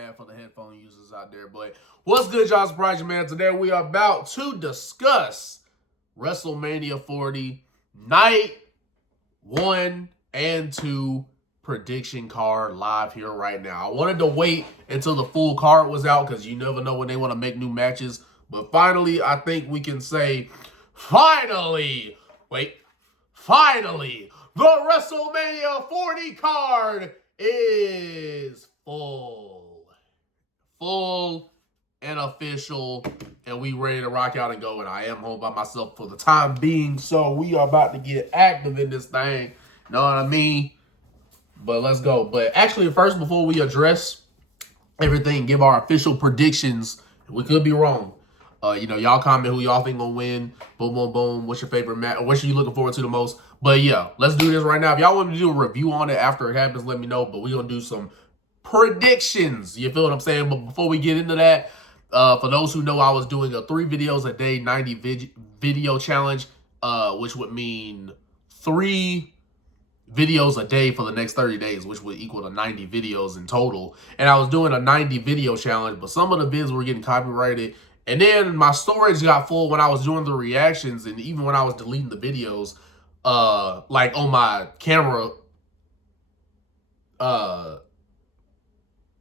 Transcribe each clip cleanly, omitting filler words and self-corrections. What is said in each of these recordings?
bad for the headphone users out there. But what's good, y'all? Surprise you, man. Today we are about to discuss WrestleMania 40 Night 1 and 2 prediction card live here right now. I wanted to wait until the full card was out because you never know when they want to make new matches. But finally, I think we can say, finally, the WrestleMania 40 card is full and official, and we ready to rock out and go. And I am home by myself for the time being, so we are about to get active in this thing. Know what I mean? But let's go. But actually, first, before we address everything, give our official predictions. We could be wrong. Y'all comment who y'all think gonna win. Boom, boom, boom. What's your favorite match? What are you looking forward to the most? But yeah, let's do this right now. If y'all want me to do a review on it after it happens, let me know. But we're gonna do some predictions. You feel what I'm saying? But before we get into that, for those who know, I was doing a 3 videos a day 90 video challenge, which would mean 3 videos a day for the next 30 days, which would equal to 90 videos in total. And I was doing a 90 video challenge, but some of the vids were getting copyrighted. And then my storage got full when I was doing the reactions, and even when I was deleting the videos, like on my camera,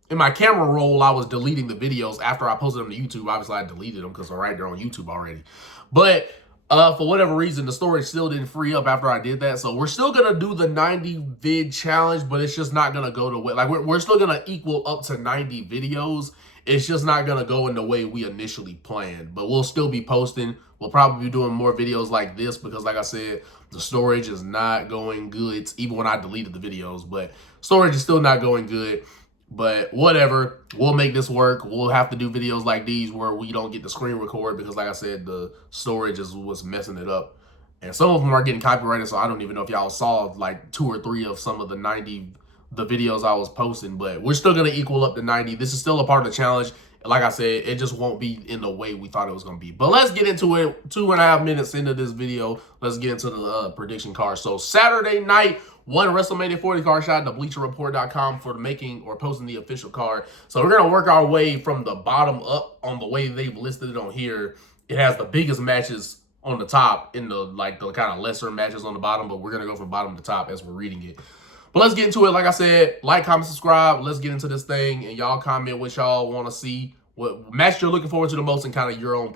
in my camera roll, I was deleting the videos after I posted them to YouTube. Obviously, I deleted them because they're right there on YouTube already. But for whatever reason, the storage still didn't free up after I did that. So we're still going to do the 90 vid challenge, but it's just not going to go the way, like we're still going to equal up to 90 videos. It's just not going to go in the way we initially planned, but we'll still be posting. We'll probably be doing more videos like this because, like I said, the storage is not going good, even when I deleted the videos, but storage is still not going good. But whatever, we'll make this work. We'll have to do videos like these where we don't get the screen record because, like I said, the storage is what's messing it up. And some of them are getting copyrighted, so I don't even know if y'all saw like 2 or 3 of some of the videos I was posting, but we're still going to equal up to 90. This is still a part of the challenge. Like I said, it just won't be in the way we thought it was going to be. But let's get into it. 2.5 minutes into this video, let's get into the prediction card. So Saturday night, 1 WrestleMania 40 card shot to BleacherReport.com for making or posting the official card. So we're going to work our way from the bottom up on the way they've listed it on here. It has the biggest matches on the top and the kind of lesser matches on the bottom, but we're going to go from bottom to top as we're reading it. But let's get into it. Like I said, like, comment, subscribe. Let's get into this thing, and y'all comment what y'all want to see, what match you're looking forward to the most, and kind of your own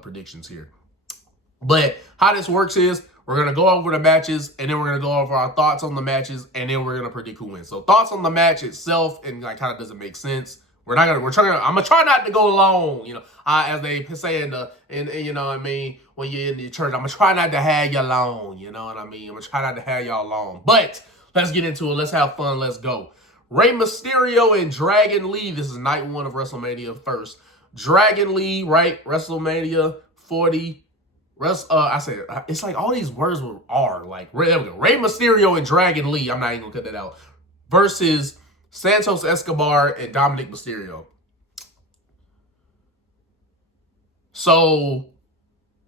predictions here. But how this works is we're going to go over the matches, and then we're going to go over our thoughts on the matches, and then we're going to predict who wins. So thoughts on the match itself, and like kind of doesn't make sense. I'm going to try not to go long, as they say you know what I mean, when you're in the church, I'm going to try not to have you long, you know what I mean? I'm going to try not to have y'all long. But let's get into it. Let's have fun. Let's go. Rey Mysterio and Dragon Lee. This is night 1 of WrestleMania first. Dragon Lee, right? WrestleMania 40. I said, it's like all these words are like, there we go. Rey Mysterio and Dragon Lee. I'm not even going to cut that out. Versus Santos Escobar and Dominic Mysterio. So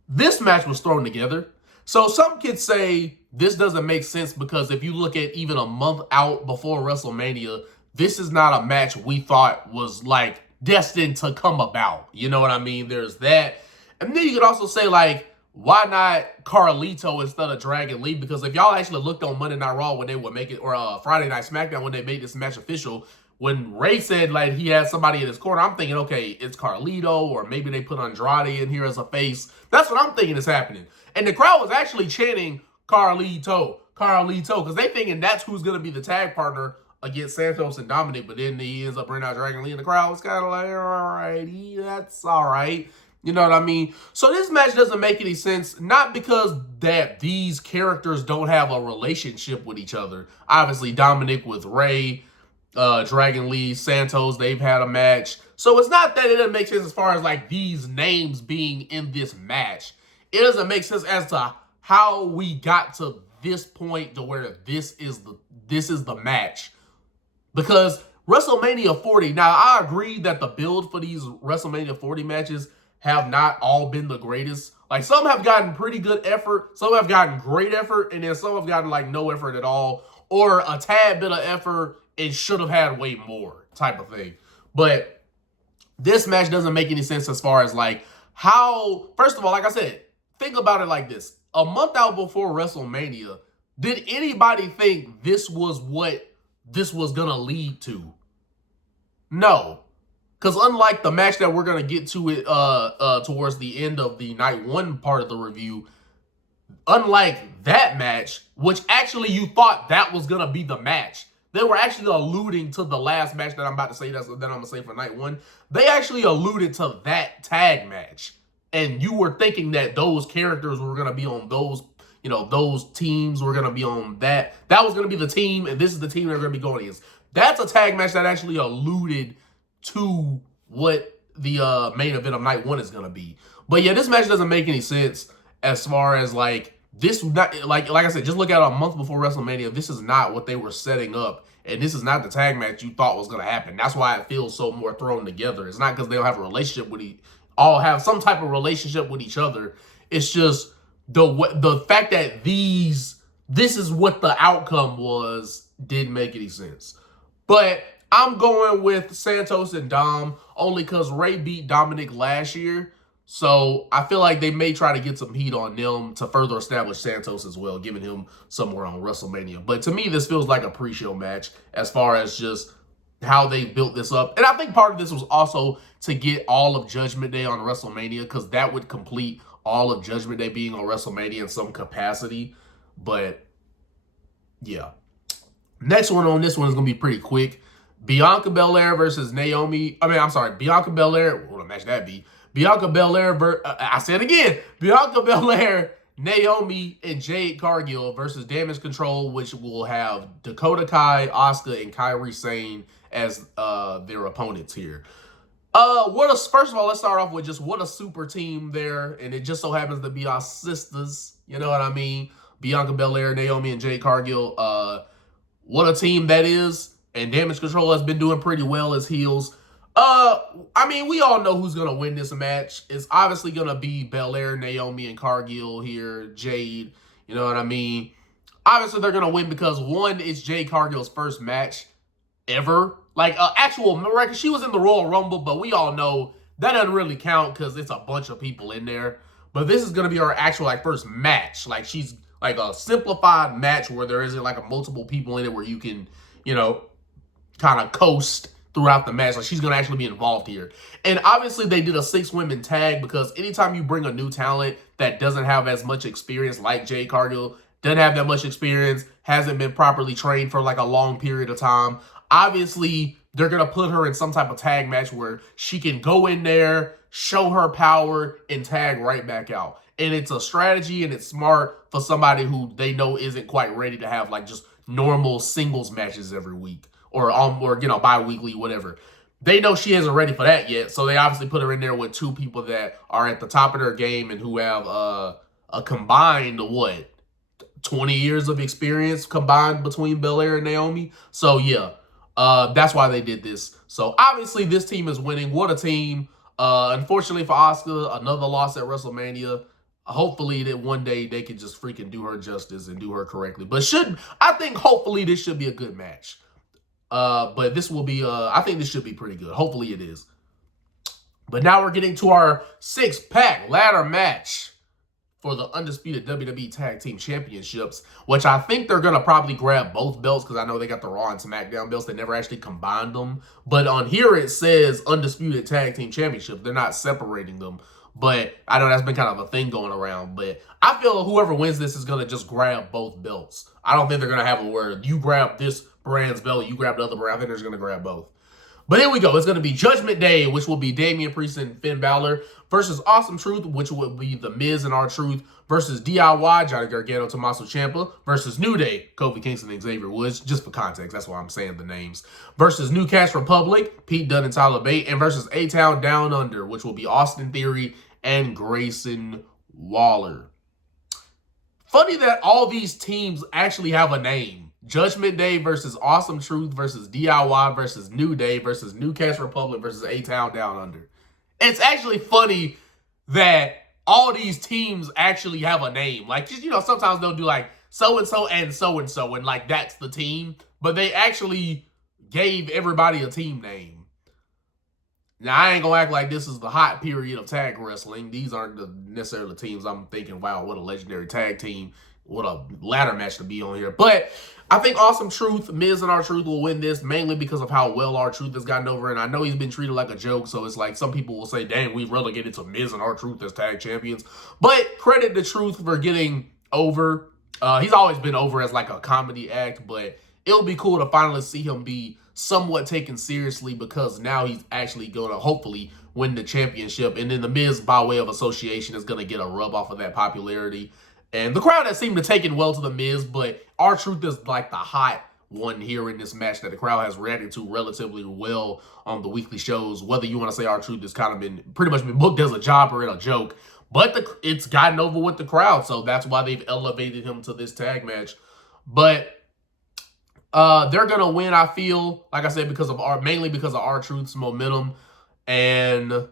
this match was thrown together. So some kids say this doesn't make sense because if you look at even a month out before WrestleMania, this is not a match we thought was like destined to come about. You know what I mean? There's that. And then you could also say, like, why not Carlito instead of Dragon Lee? Because if y'all actually looked on Monday Night Raw when they would make it, or Friday Night SmackDown when they made this match official, when Ray said like he had somebody in his corner, I'm thinking, okay, it's Carlito, or maybe they put Andrade in here as a face. That's what I'm thinking is happening. And the crowd was actually chanting Carlito, because they thinking that's who's going to be the tag partner against Santos and Dominic. But then he ends up bringing out Dragon Lee, and the crowd was kind of like, all right, that's all right. You know what I mean? So this match doesn't make any sense, not because that these characters don't have a relationship with each other. Obviously, Dominic with Ray, Dragon Lee, Santos, they've had a match. So it's not that it doesn't make sense as far as like these names being in this match. It doesn't make sense as to how we got to this point to where this is the match. Because WrestleMania 40, now I agree that the build for these WrestleMania 40 matches have not all been the greatest. Like, some have gotten pretty good effort, some have gotten great effort, and then some have gotten like no effort at all, or a tad bit of effort and should have had way more type of thing. But this match doesn't make any sense as far as like how, first of all, like I said, think about it like this. A month out before WrestleMania, did anybody think this was what this was going to lead to? No. Because unlike the match that we're going to get to it towards the end of the night one part of the review, unlike that match, which actually you thought that was going to be the match, they were actually alluding to the last match that I'm about to say, that I'm going to say for night one. They actually alluded to that tag match. And you were thinking that those characters were going to be on those, you know, those teams were going to be on that. That was going to be the team, and this is the team they're going to be going against. That's a tag match that actually alluded to what the main event of night one is going to be. But yeah, this match doesn't make any sense as far as like, this, not like I said, just look at it a month before WrestleMania. This is not what they were setting up. And this is not the tag match you thought was going to happen. That's why it feels so more thrown together. It's not because they don't have a relationship with all have some type of relationship with each other. It's just the fact that this is what the outcome was didn't make any sense. But I'm going with Santos and Dom only because Ray beat Dominic last year. So I feel like they may try to get some heat on them to further establish Santos as well, giving him somewhere on WrestleMania. But to me, this feels like a pre-show match as far as just how they built this up. And I think part of this was also to get all of Judgment Day on WrestleMania, because that would complete all of Judgment Day being on WrestleMania in some capacity. But yeah. Next one on this one is going to be pretty quick. Bianca Belair versus Naomi. Bianca Belair. What a match that be. Bianca Belair, I said again, Bianca Belair, Naomi, and Jade Cargill versus Damage Control, which will have Dakota Kai, Asuka, and Kairi Sane as their opponents here. First of all, let's start off with just what a super team there, and it just so happens to be our sisters, you know what I mean? Bianca Belair, Naomi, and Jade Cargill. What a team that is, and Damage Control has been doing pretty well as heels. We all know who's going to win this match. It's obviously going to be Belair, Naomi, and Cargill here, Jade, you know what I mean? Obviously, they're going to win because, one, it's Jade Cargill's first match ever. Like, actual record, she was in the Royal Rumble, but we all know that doesn't really count because it's a bunch of people in there. But this is going to be her actual, like, first match. Like, she's, like, a simplified match where there isn't, like, a multiple people in it where you can, you know, kind of coast throughout the match. Like, she's going to actually be involved here. And obviously they did a 6-women tag because anytime you bring a new talent that doesn't have as much experience, like Jade Cargill, doesn't have that much experience, hasn't been properly trained for like a long period of time, obviously they're going to put her in some type of tag match where she can go in there, show her power, and tag right back out. And it's a strategy and it's smart for somebody who they know isn't quite ready to have like just normal singles matches every week. Or you know, bi-weekly, whatever. They know she isn't ready for that yet, so they obviously put her in there with two people that are at the top of their game and who have a combined, 20 years of experience combined between Belair and Naomi. So, yeah, that's why they did this. So, obviously, this team is winning. What a team. Unfortunately for Asuka, another loss at WrestleMania. Hopefully that one day they can just freaking do her justice and do her correctly. But I think hopefully this should be a good match. But this will be, I think this should be pretty good. Hopefully it is. But now we're getting to our 6-pack ladder match for the undisputed WWE Tag Team Championships, which I think they're going to probably grab both belts because I know they got the Raw and SmackDown belts. They never actually combined them. But on here it says undisputed Tag Team Championship. They're not separating them. But I know that's been kind of a thing going around. But I feel whoever wins this is going to just grab both belts. I don't think they're going to have a word. You grab this brand's belt, you grab the other brand. I think they're just going to grab both. But here we go. It's going to be Judgment Day, which will be Damian Priest and Finn Balor, versus Awesome Truth, which will be The Miz and R-Truth, versus DIY, Johnny Gargano, Tommaso Ciampa, versus New Day, Kofi Kingston and Xavier Woods, just for context, that's why I'm saying the names, versus New Cash Republic, Pete Dunne and Tyler Bate, and versus A-Town Down Under, which will be Austin Theory and Grayson Waller. Funny that all these teams actually have a name. Judgment Day versus Awesome Truth versus DIY versus New Day versus New Cash Republic versus A-Town Down Under. It's actually funny that all these teams actually have a name. Like, just, you know, sometimes they'll do like so-and-so and so-and-so, and like that's the team. But they actually gave everybody a team name. Now, I ain't gonna act like this is the hot period of tag wrestling. These aren't necessarily the teams I'm thinking, wow, what a legendary tag team. What a ladder match to be on here. But I think Awesome Truth, Miz and R-Truth will win this, mainly because of how well R-Truth has gotten over. And I know he's been treated like a joke, so it's like some people will say, dang, we've relegated to Miz and R-Truth as tag champions. But credit the Truth for getting over. He's always been over as like a comedy act, but it'll be cool to finally see him be somewhat taken seriously because now he's actually going to hopefully win the championship. And then the Miz, by way of association, is going to get a rub off of that popularity. And the crowd has seemed to take it well to the Miz, but R-Truth is like the hot one here in this match that the crowd has reacted to relatively well on the weekly shows. Whether you want to say R-Truth has kind of been pretty much been booked as a jobber and a joke, but it's gotten over with the crowd, so that's why they've elevated him to this tag match. But they're gonna win, I feel, like I said, mainly because of R-Truth's momentum. And I'm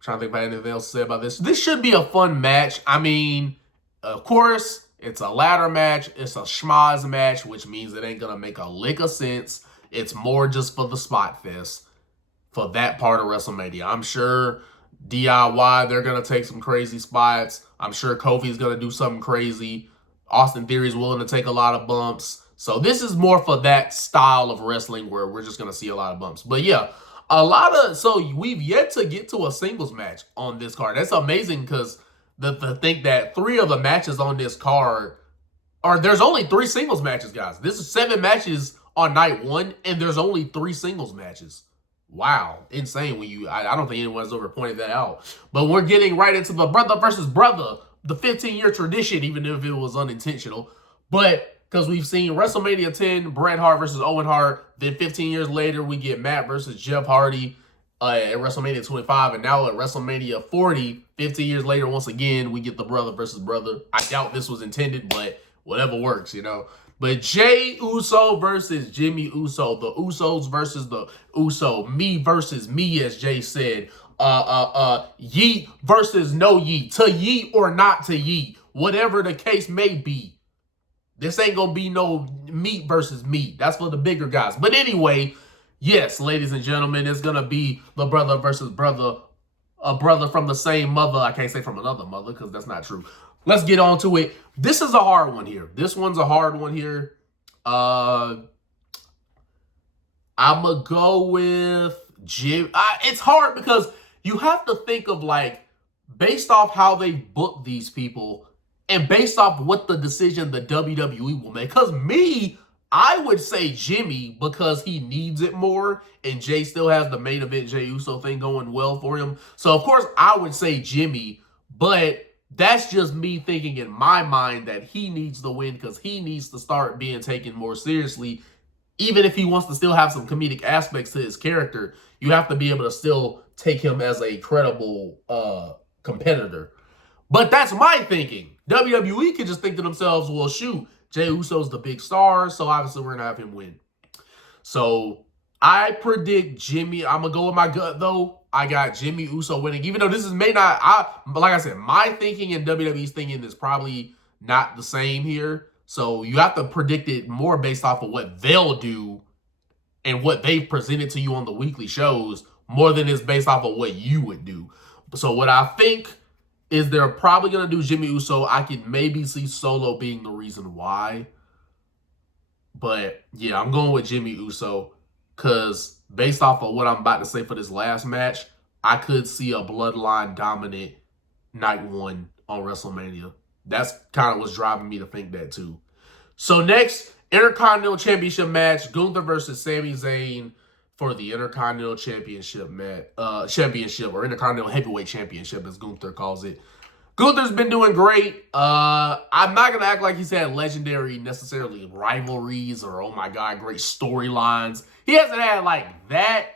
trying to think about anything else to say about this. This should be a fun match. I mean, of course, it's a ladder match. It's a schmoz match, which means it ain't gonna make a lick of sense. It's more just for the spot fest for that part of WrestleMania. I'm sure DIY, they're gonna take some crazy spots. I'm sure Kofi's gonna do something crazy. Austin Theory's willing to take a lot of bumps. So this is more for that style of wrestling where we're just going to see a lot of bumps. But yeah, so we've yet to get to a singles match on this card. That's amazing because to think that 3 of the matches on this card there's only 3 singles matches, guys. This is 7 matches on night 1, and there's only 3 singles matches. Wow, insane I don't think anyone's ever pointed that out. But we're getting right into the brother versus brother, the 15-year tradition, even if it was unintentional. But because we've seen WrestleMania 10, Bret Hart versus Owen Hart. Then 15 years later, we get Matt versus Jeff Hardy at WrestleMania 25. And now at WrestleMania 40, 15 years later, once again, we get the brother versus brother. I doubt this was intended, but whatever works, you know. But Jey Uso versus Jimmy Uso. The Usos versus the Uso. Me versus me, as Jay said. Yeet versus no yeet. To yeet or not to yeet. Whatever the case may be. This ain't gonna be no meat versus meat. That's for the bigger guys. But anyway, yes, ladies and gentlemen, it's gonna be the brother versus brother. A brother from the same mother. I can't say from another mother because that's not true. Let's get on to it. This is a hard one here. This one's a hard one here. I'm gonna go with Jim. It's hard because you have to think of like, based off how they book these people, and based off what the decision the WWE will make. Because I would say Jimmy because he needs it more. And Jay still has the main event Jey Uso thing going well for him. So, of course, I would say Jimmy. But that's just me thinking in my mind that he needs the win because he needs to start being taken more seriously. Even if he wants to still have some comedic aspects to his character, you have to be able to still take him as a credible competitor. But that's my thinking. WWE could just think to themselves, well, shoot, Jey Uso's the big star, so obviously we're going to have him win. So I predict Jimmy. I'm going to go with my gut, though. I got Jimmy Uso winning, even though this is like I said, my thinking and WWE's thinking is probably not the same here. So you have to predict it more based off of what they'll do and what they've presented to you on the weekly shows more than it's based off of what you would do. So what I think is they're probably going to do Jimmy Uso. I could maybe see Solo being the reason why. But, yeah, I'm going with Jimmy Uso because based off of what I'm about to say for this last match, I could see a Bloodline dominant night 1 on WrestleMania. That's kind of what's driving me to think that, too. So, next, Intercontinental Championship match, Gunther versus Sami Zayn for the Intercontinental Championship championship, or Intercontinental Heavyweight Championship, as Gunther calls it. Gunther's been doing great. I'm not going to act like he's had legendary, necessarily, rivalries or, oh my God, great storylines. He hasn't had like that,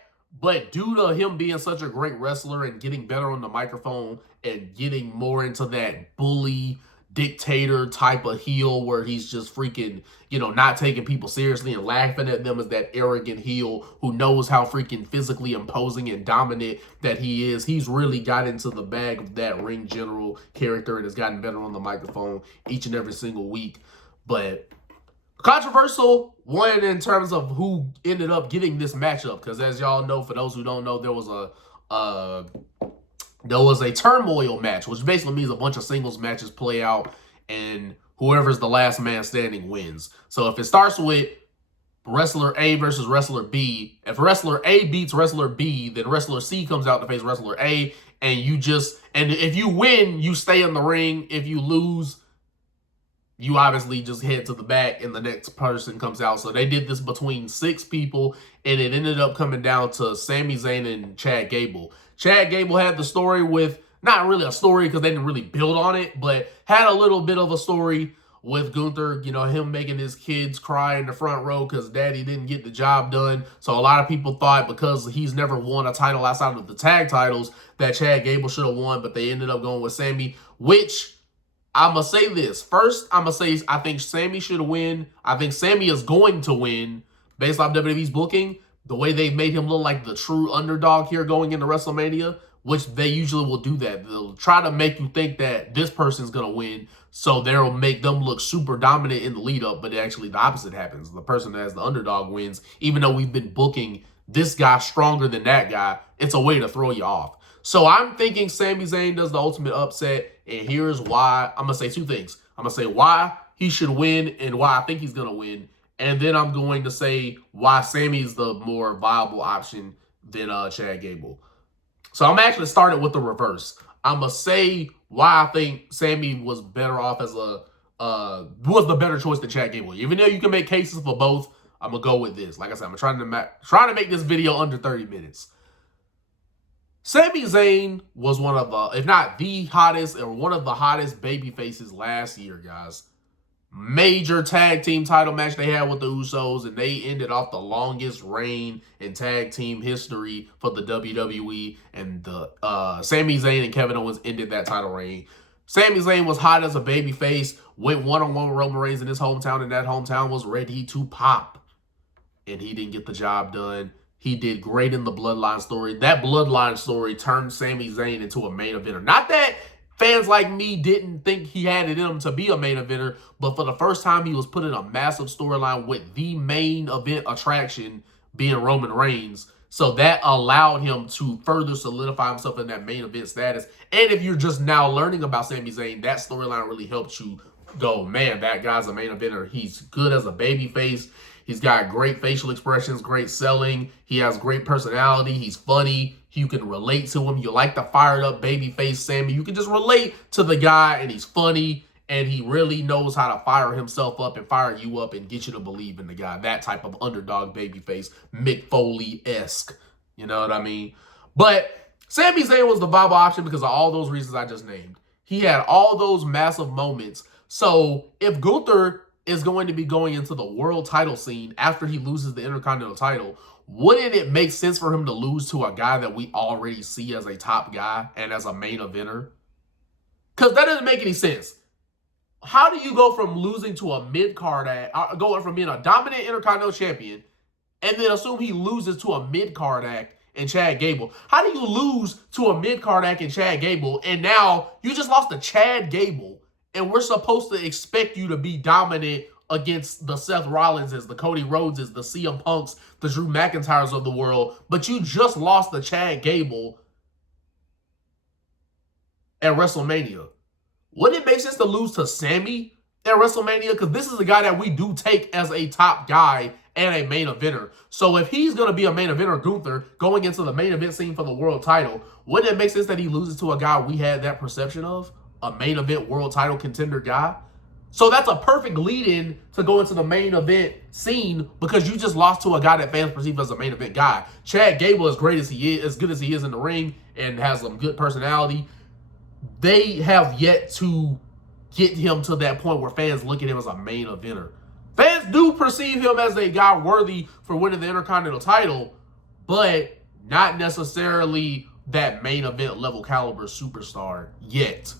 but due to him being such a great wrestler and getting better on the microphone and getting more into that bully, dictator type of heel where he's just freaking, not taking people seriously and laughing at them as that arrogant heel who knows how freaking physically imposing and dominant that he is. He's really got into the bag of that ring general character and has gotten better on the microphone each and every single week. But Controversial one in terms of who ended up getting this matchup, because as y'all know, for those who don't know, there was a turmoil match, which basically means a bunch of singles matches play out, and whoever's the last man standing wins. So if it starts with wrestler A versus wrestler B, if wrestler A beats wrestler B, then wrestler C comes out to face wrestler A, and if you win, you stay in the ring. If you lose, you obviously just head to the back and the next person comes out. So they did this between 6 people, and it ended up coming down to Sami Zayn and Chad Gable. Chad Gable had the story with, not really a story because they didn't really build on it, but had a little bit of a story with Gunther, him making his kids cry in the front row because daddy didn't get the job done. So a lot of people thought because he's never won a title outside of the tag titles that Chad Gable should have won, but they ended up going with Sami, which I'm going to say this. First, I'm going to say I think Sami should win. I think Sami is going to win based off WWE's booking. The way they made him look like the true underdog here going into WrestleMania, which they usually will do that. They'll try to make you think that this person's going to win, so they'll make them look super dominant in the lead up, but actually the opposite happens. The person that has the underdog wins, even though we've been booking this guy stronger than that guy. It's a way to throw you off. So I'm thinking Sami Zayn does the ultimate upset, and here's why. I'm going to say 2 things. I'm going to say why he should win and why I think he's going to win, and then I'm going to say why Sami's the more viable option than Chad Gable. So I'm actually starting with the reverse. I'm going to say why I think Sami was better off as was the better choice than Chad Gable. Even though you can make cases for both, I'm going to go with this. Like I said, I'm trying to make this video under 30 minutes. Sami Zayn was one of the, if not the hottest, or one of the hottest baby faces last year, guys. Major tag team title match they had with the Usos, and they ended off the longest reign in tag team history for the WWE, and the Sami Zayn and Kevin Owens ended that title reign. Sami Zayn was hot as a baby face, went one-on-one with Roman Reigns in his hometown, and that hometown was ready to pop. And he didn't get the job done. He did great in the Bloodline story. That Bloodline story turned Sami Zayn into a main eventer. Not that fans like me didn't think he had it in him to be a main eventer, but for the first time, he was put in a massive storyline with the main event attraction being Roman Reigns. So that allowed him to further solidify himself in that main event status. And if you're just now learning about Sami Zayn, that storyline really helped you go, man, that guy's a main eventer. He's good as a babyface. He's got great facial expressions, great selling. He has great personality. He's funny. You can relate to him. You like the fired up babyface Sami. You can just relate to the guy, and he's funny, and he really knows how to fire himself up and fire you up and get you to believe in the guy. That type of underdog babyface, Mick Foley-esque. You know what I mean? But Sami Zayn was the viable option because of all those reasons I just named. He had all those massive moments. So if Gunther is going to be going into the world title scene after he loses the Intercontinental title, wouldn't it make sense for him to lose to a guy that we already see as a top guy and as a main eventer? Because that doesn't make any sense. How do you go from losing to a mid-card act, going from being a dominant Intercontinental champion, and then assume he loses to a mid-card act in Chad Gable? How do you lose to a mid-card act in Chad Gable, and now you just lost to Chad Gable, and we're supposed to expect you to be dominant against the Seth Rollinses, the Cody Rhodeses, the CM Punks, the Drew McIntyres of the world, but you just lost to Chad Gable at WrestleMania? Wouldn't it make sense to lose to Sami at WrestleMania? Because this is a guy that we do take as a top guy and a main eventer. So if he's going to be a main eventer, Gunther, going into the main event scene for the world title, wouldn't it make sense that he loses to a guy we had that perception of? A main event world title contender guy? So that's a perfect lead-in to go into the main event scene because you just lost to a guy that fans perceive as a main event guy. Chad Gable, as great as he is, as good as he is in the ring and has some good personality, they have yet to get him to that point where fans look at him as a main eventer. Fans do perceive him as a guy worthy for winning the Intercontinental title, but not necessarily that main event level caliber superstar yet.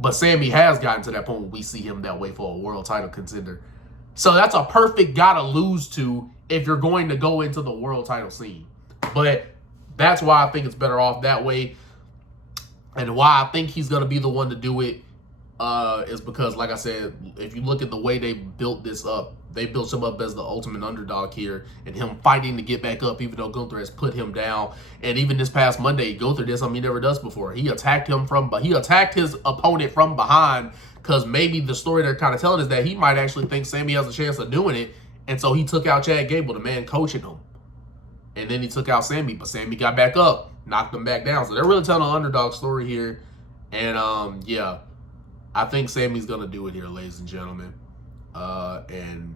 But Sami has gotten to that point where we see him that way for a world title contender. So that's a perfect guy to lose to if you're going to go into the world title scene. But that's why I think it's better off that way, and why I think he's going to be the one to do it. is because, like I said, if you look at the way they built this up, they built him up as the ultimate underdog here, and him fighting to get back up, even though Gunther has put him down. And even this past Monday, Gunther did something he never does before. He attacked his opponent from behind, because maybe the story they're kind of telling is that he might actually think Sammy has a chance of doing it, and so he took out Chad Gable, the man coaching him. And then he took out Sammy, but Sammy got back up, knocked him back down. So they're really telling an underdog story here. And yeah, I think Sammy's going to do it here, ladies and gentlemen. And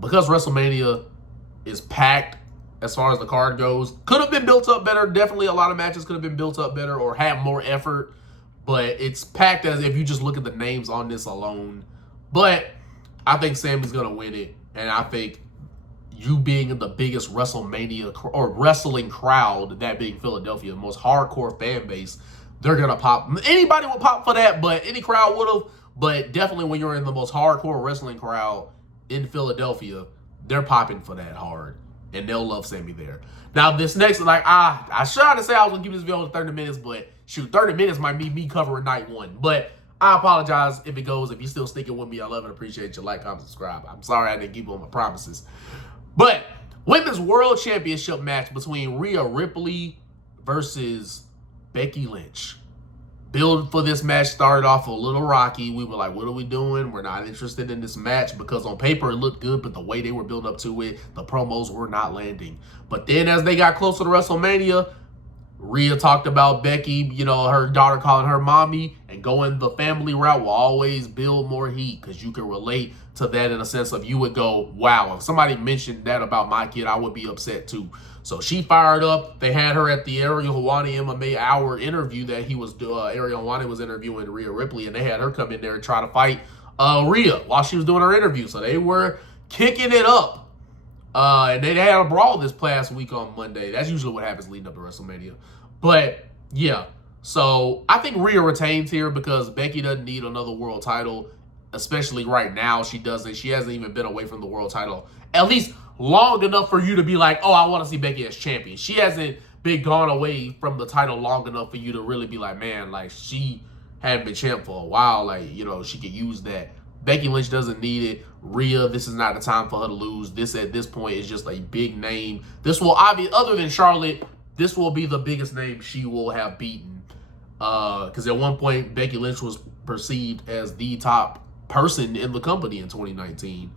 because WrestleMania is packed as far as the card goes, could have been built up better. Definitely a lot of matches could have been built up better or had more effort. But it's packed as if you just look at the names on this alone. But I think Sammy's going to win it. And I think you being in the biggest WrestleMania or wrestling crowd, that being Philadelphia, the most hardcore fan base, they're going to pop. Anybody would pop for that, but any crowd would have. But definitely when you're in the most hardcore wrestling crowd in Philadelphia, they're popping for that hard. And they'll love Sammy there. Now, this next, I tried to say I was going to keep this video to 30 minutes, but shoot, 30 minutes might be me covering night one. But I apologize if it goes. If you're still sticking with me, I love and appreciate your like, comment, subscribe. I'm sorry I didn't keep on my promises. But Women's World Championship match between Rhea Ripley versus Becky Lynch. Build for this match started off a little rocky. We were like, what are we doing? We're not interested in this match because on paper it looked good, but the way they were building up to it, the promos were not landing. But then as they got closer to WrestleMania, Rhea talked about Becky, you know, her daughter calling her mommy, and going the family route will always build more heat because you can relate to that in a sense of you would go, wow, if somebody mentioned that about my kid, I would be upset too. So she fired up. They had her at the Ariel Helwani MMA Hour interview that he was doing. Ariel Helwani was interviewing Rhea Ripley, and they had her come in there and try to fight Rhea while she was doing her interview. So they were kicking it up. And they had a brawl this past week on Monday. That's usually what happens leading up to WrestleMania. But yeah, so I think Rhea retains here because Becky doesn't need another world title, especially right now. She doesn't. She hasn't even been away from the world title at least long enough for you to be like, oh, I want to see Becky as champion. She hasn't been gone away from the title long enough for you to really be like, man, like she hadn't been champ for a while. Like, you know, she could use that. Becky Lynch doesn't need it. Rhea, this is not the time for her to lose. This at this point is just a big name. This will obviously, other than Charlotte, this will be the biggest name she will have beaten. Because at one point, Becky Lynch was perceived as the top person in the company in 2019.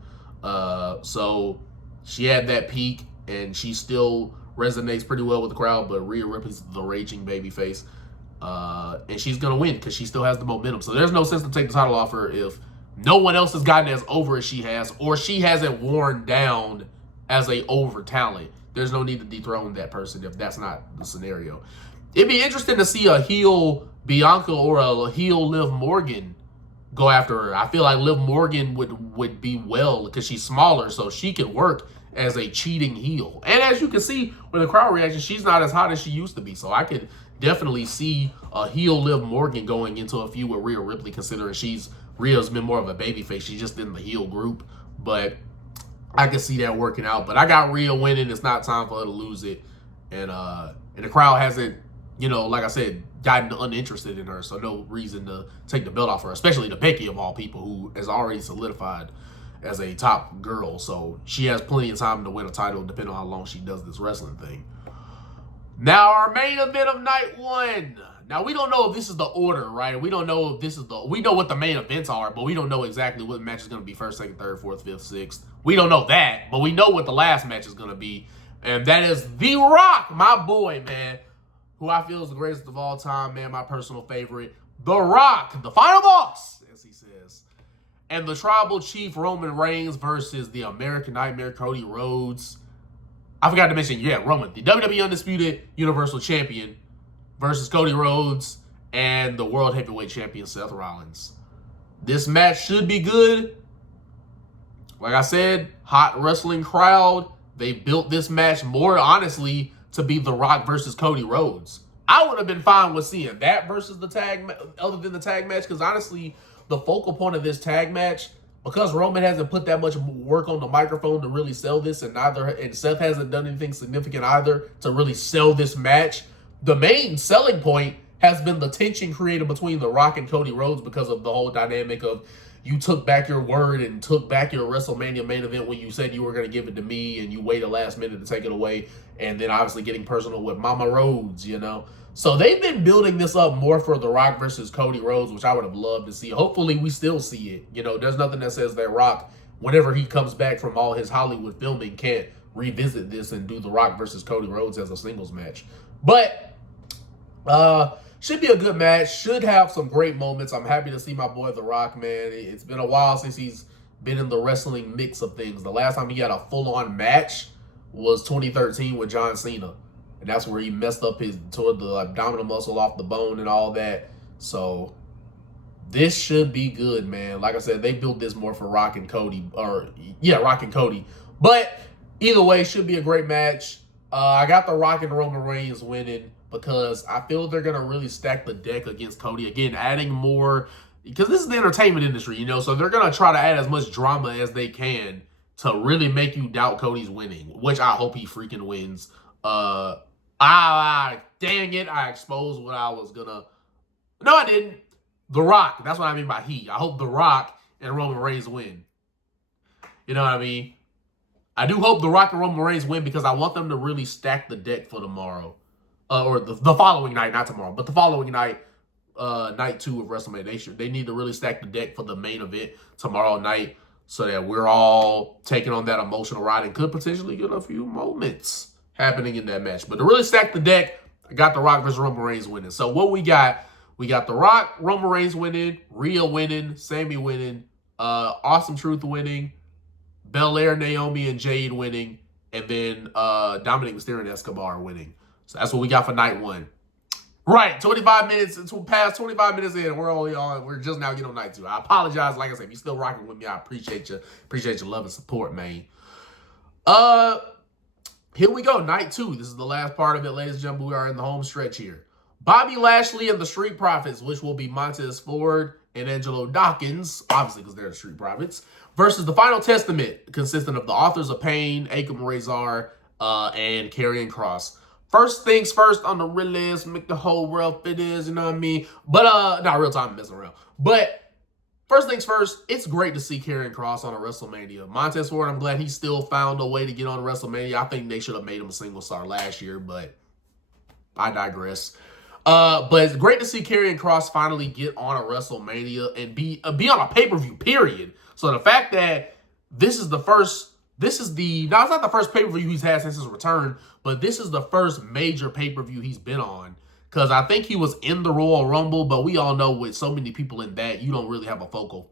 So she had that peak, and she still resonates pretty well with the crowd, but Rhea Ripley's the raging babyface. And she's going to win because she still has the momentum. So there's no sense to take the title off her if no one else has gotten as over as she has, or she hasn't worn down as a over talent. There's no need to dethrone that person if that's not the scenario. It'd be interesting to see a heel Bianca or a heel Liv Morgan go after her. I feel like Liv Morgan would be well because she's smaller, so she could work as a cheating heel. And as you can see with the crowd reaction, she's not as hot as she used to be. So I could definitely see a heel Liv Morgan going into a feud with Rhea Ripley, considering Rhea's been more of a babyface. She's just in the heel group. But I can see that working out. But I got Rhea winning. It's not time for her to lose it. And the crowd hasn't, you know, like I said, gotten uninterested in her. So no reason to take the belt off her, especially to Becky of all people, who has already solidified as a top girl. So she has plenty of time to win a title depending on how long she does this wrestling thing. Now, our main event of night one. Now, we don't know if this is the order, right? We don't know if this is we know what the main events are, but we don't know exactly what match is going to be first, second, third, fourth, fifth, sixth. We don't know that, but we know what the last match is going to be. And that is The Rock, my boy, man, who I feel is the greatest of all time, man, my personal favorite. The Rock, the final boss, as he says. And the Tribal Chief Roman Reigns versus the American Nightmare Cody Rhodes. I forgot to mention, yeah, Roman, the WWE Undisputed Universal Champion versus Cody Rhodes and the World Heavyweight Champion Seth Rollins. This match should be good. Like I said, hot wrestling crowd. They built this match more, honestly, to be The Rock versus Cody Rhodes. I would have been fine with seeing that versus the tag, other than the tag match, because honestly, the focal point of this tag match, because Roman hasn't put that much work on the microphone to really sell this, and Seth hasn't done anything significant either to really sell this match, the main selling point has been the tension created between The Rock and Cody Rhodes because of the whole dynamic of you took back your word and took back your WrestleMania main event when you said you were going to give it to me and you waited last minute to take it away. And then obviously getting personal with Mama Rhodes, you know. So they've been building this up more for The Rock versus Cody Rhodes, which I would have loved to see. Hopefully we still see it. You know, there's nothing that says that Rock, whenever he comes back from all his Hollywood filming, can't revisit this and do The Rock versus Cody Rhodes as a singles match. But should be a good match. Should have some great moments. I'm happy to see my boy The Rock, man. It's been a while since he's been in the wrestling mix of things. The last time he had a full-on match was 2013 with John Cena. And that's where he messed up toward the abdominal muscle off the bone and all that. So this should be good, man. Like I said, they built this more for Rock and Cody. Rock and Cody. But either way, should be a great match. I got The Rock and Roman Reigns winning because I feel they're going to really stack the deck against Cody. Again, adding more, because this is the entertainment industry, you know, so they're going to try to add as much drama as they can to really make you doubt Cody's winning, which I hope he freaking wins. Dang it, I exposed what I was going to. No, I didn't. The Rock, that's what I mean by he. I hope The Rock and Roman Reigns win. You know what I mean? I do hope The Rock and Roman Reigns win because I want them to really stack the deck for tomorrow. Or the following night, not tomorrow, but the following night, night 2 of WrestleMania. They need to really stack the deck for the main event tomorrow night so that we're all taking on that emotional ride and could potentially get a few moments happening in that match. But to really stack the deck, I got The Rock versus Roman Reigns winning. So what we got The Rock, Roman Reigns winning, Rhea winning, Sammy winning, Awesome Truth winning, Belair, Naomi, and Jade winning, and then Dominic Mysterio and Escobar winning. So that's what we got for night 1. Right, 25 minutes, past 25 minutes in, we're just now getting on night 2. I apologize, like I said, if you're still rocking with me, I appreciate you. Appreciate your love and support, man. Here we go, night 2. This is the last part of it, ladies and gentlemen. We are in the home stretch here. Bobby Lashley and the Street Profits, which will be Montez Ford and Angelo Dawkins, obviously because they're the Street Profits, versus the Final Testament, consisting of the Authors of Pain, Akam Razor, and Karrion Kross. First things first on the real list, make the whole world fit is, you know what I mean? But, not real time, messing around. But, first things first, it's great to see Karrion Kross on a WrestleMania. Montez Ford, I'm glad he still found a way to get on WrestleMania. I think they should have made him a single star last year, but I digress. But it's great to see Karrion Kross finally get on a WrestleMania and be on a pay-per-view, period. So the fact that it's not the first pay-per-view he's had since his return, but this is the first major pay-per-view he's been on. Because I think he was in the Royal Rumble, but we all know with so many people in that, you don't really have a focal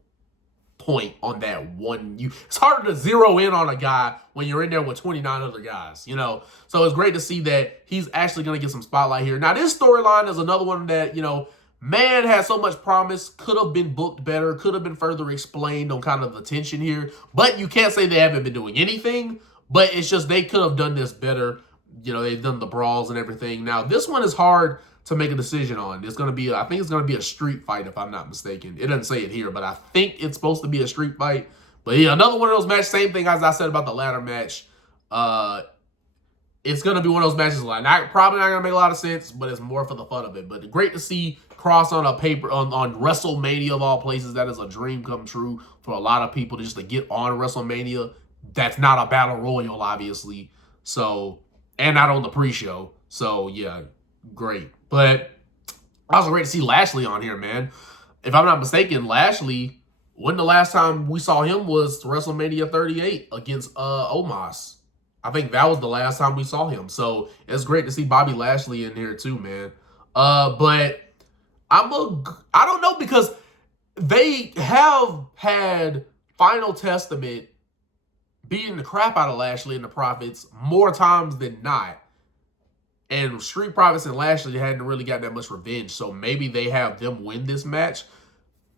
point on that one. It's harder to zero in on a guy when you're in there with 29 other guys, you know. So it's great to see that he's actually going to get some spotlight here. Now, this storyline is another one that, you know, man has so much promise, could have been booked better, could have been further explained on kind of the tension here. But you can't say they haven't been doing anything, but it's just they could have done this better. You know, they've done the brawls and everything. Now, this one is hard to make a decision on. I think it's going to be a street fight, if I'm not mistaken. It doesn't say it here, but I think it's supposed to be a street fight. But yeah, another one of those matches, same thing as I said about the ladder match. It's going to be one of those matches probably not going to make a lot of sense, but it's more for the fun of it. But great to see Kross on on WrestleMania of all places. That is a dream come true for a lot of people to get on WrestleMania. That's not a battle royal, obviously. So, and not on the pre-show. So yeah, great. But also great to see Lashley on here, man. If I'm not mistaken, Lashley, when the last time we saw him was WrestleMania 38 against Omos. I think that was the last time we saw him. So it's great to see Bobby Lashley in here too, man. But I don't know, because they have had Final Testament beating the crap out of Lashley and the Profits more times than not. And Street Profits and Lashley hadn't really got that much revenge. So maybe they have them win this match.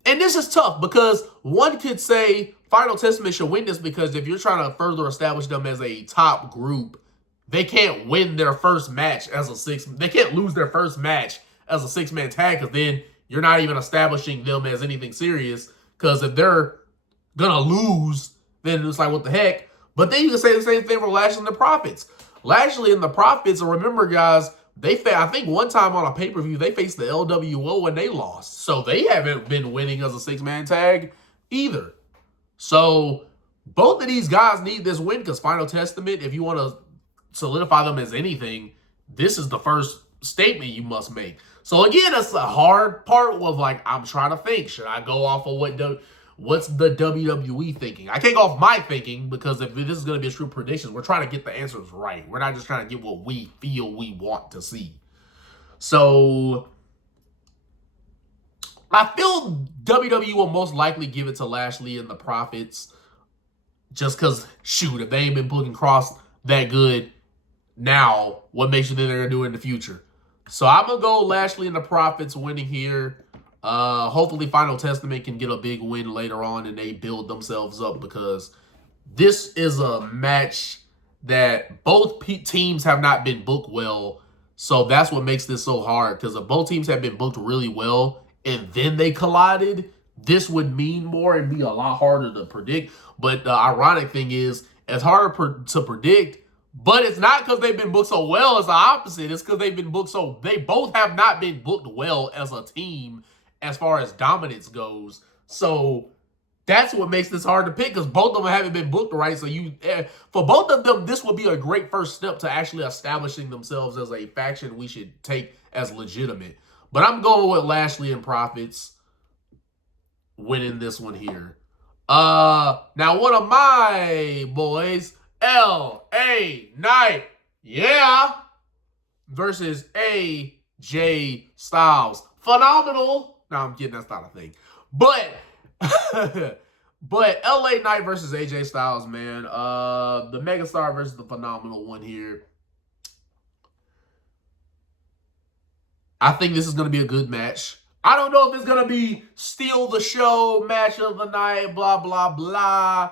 And this is tough because one could say Final Testament should win this because if you're trying to further establish them as a top group, they can't win their first match as they can't lose their first match as a 6-man tag, because then you're not even establishing them as anything serious. Because if they're going to lose, then it's like, what the heck? But then you can say the same thing for Lashley and the Profits. Lashley and the Profits, remember, guys, I think one time on a pay-per-view, they faced the LWO and they lost. So they haven't been winning as a six-man tag either. So both of these guys need this win because Final Testament, if you want to solidify them as anything, this is the first statement you must make. So again, that's the hard part of like, I'm trying to think. Should I go off of what's the WWE thinking? I can't go off my thinking because if this is going to be a true prediction, we're trying to get the answers right. We're not just trying to get what we feel we want to see. So I feel WWE will most likely give it to Lashley and the Profits just because, shoot, if they ain't been booking Cross that good now, what makes you think they're going to do it in the future? So I'm going to go Lashley and the Profits winning here. Hopefully Final Testament can get a big win later on and they build themselves up because this is a match that both teams have not been booked well. So that's what makes this so hard because if both teams have been booked really well and then they collided, this would mean more and be a lot harder to predict. But the ironic thing is, it's harder to predict, but it's not because they've been booked so well. It's the opposite. It's because they've been booked so... They both have not been booked well as a team as far as dominance goes. So that's what makes this hard to pick because both of them haven't been booked right. So for both of them, this would be a great first step to actually establishing themselves as a faction we should take as legitimate. But I'm going with Lashley and Profits winning this one here. Now one of my boys, LA Knight, yeah, versus AJ Styles. Phenomenal. No, I'm kidding. That's not a thing. But, but LA Knight versus AJ Styles, man. The Megastar versus the Phenomenal one here. I think this is going to be a good match. I don't know if it's going to be steal the show, match of the night, blah, blah, blah.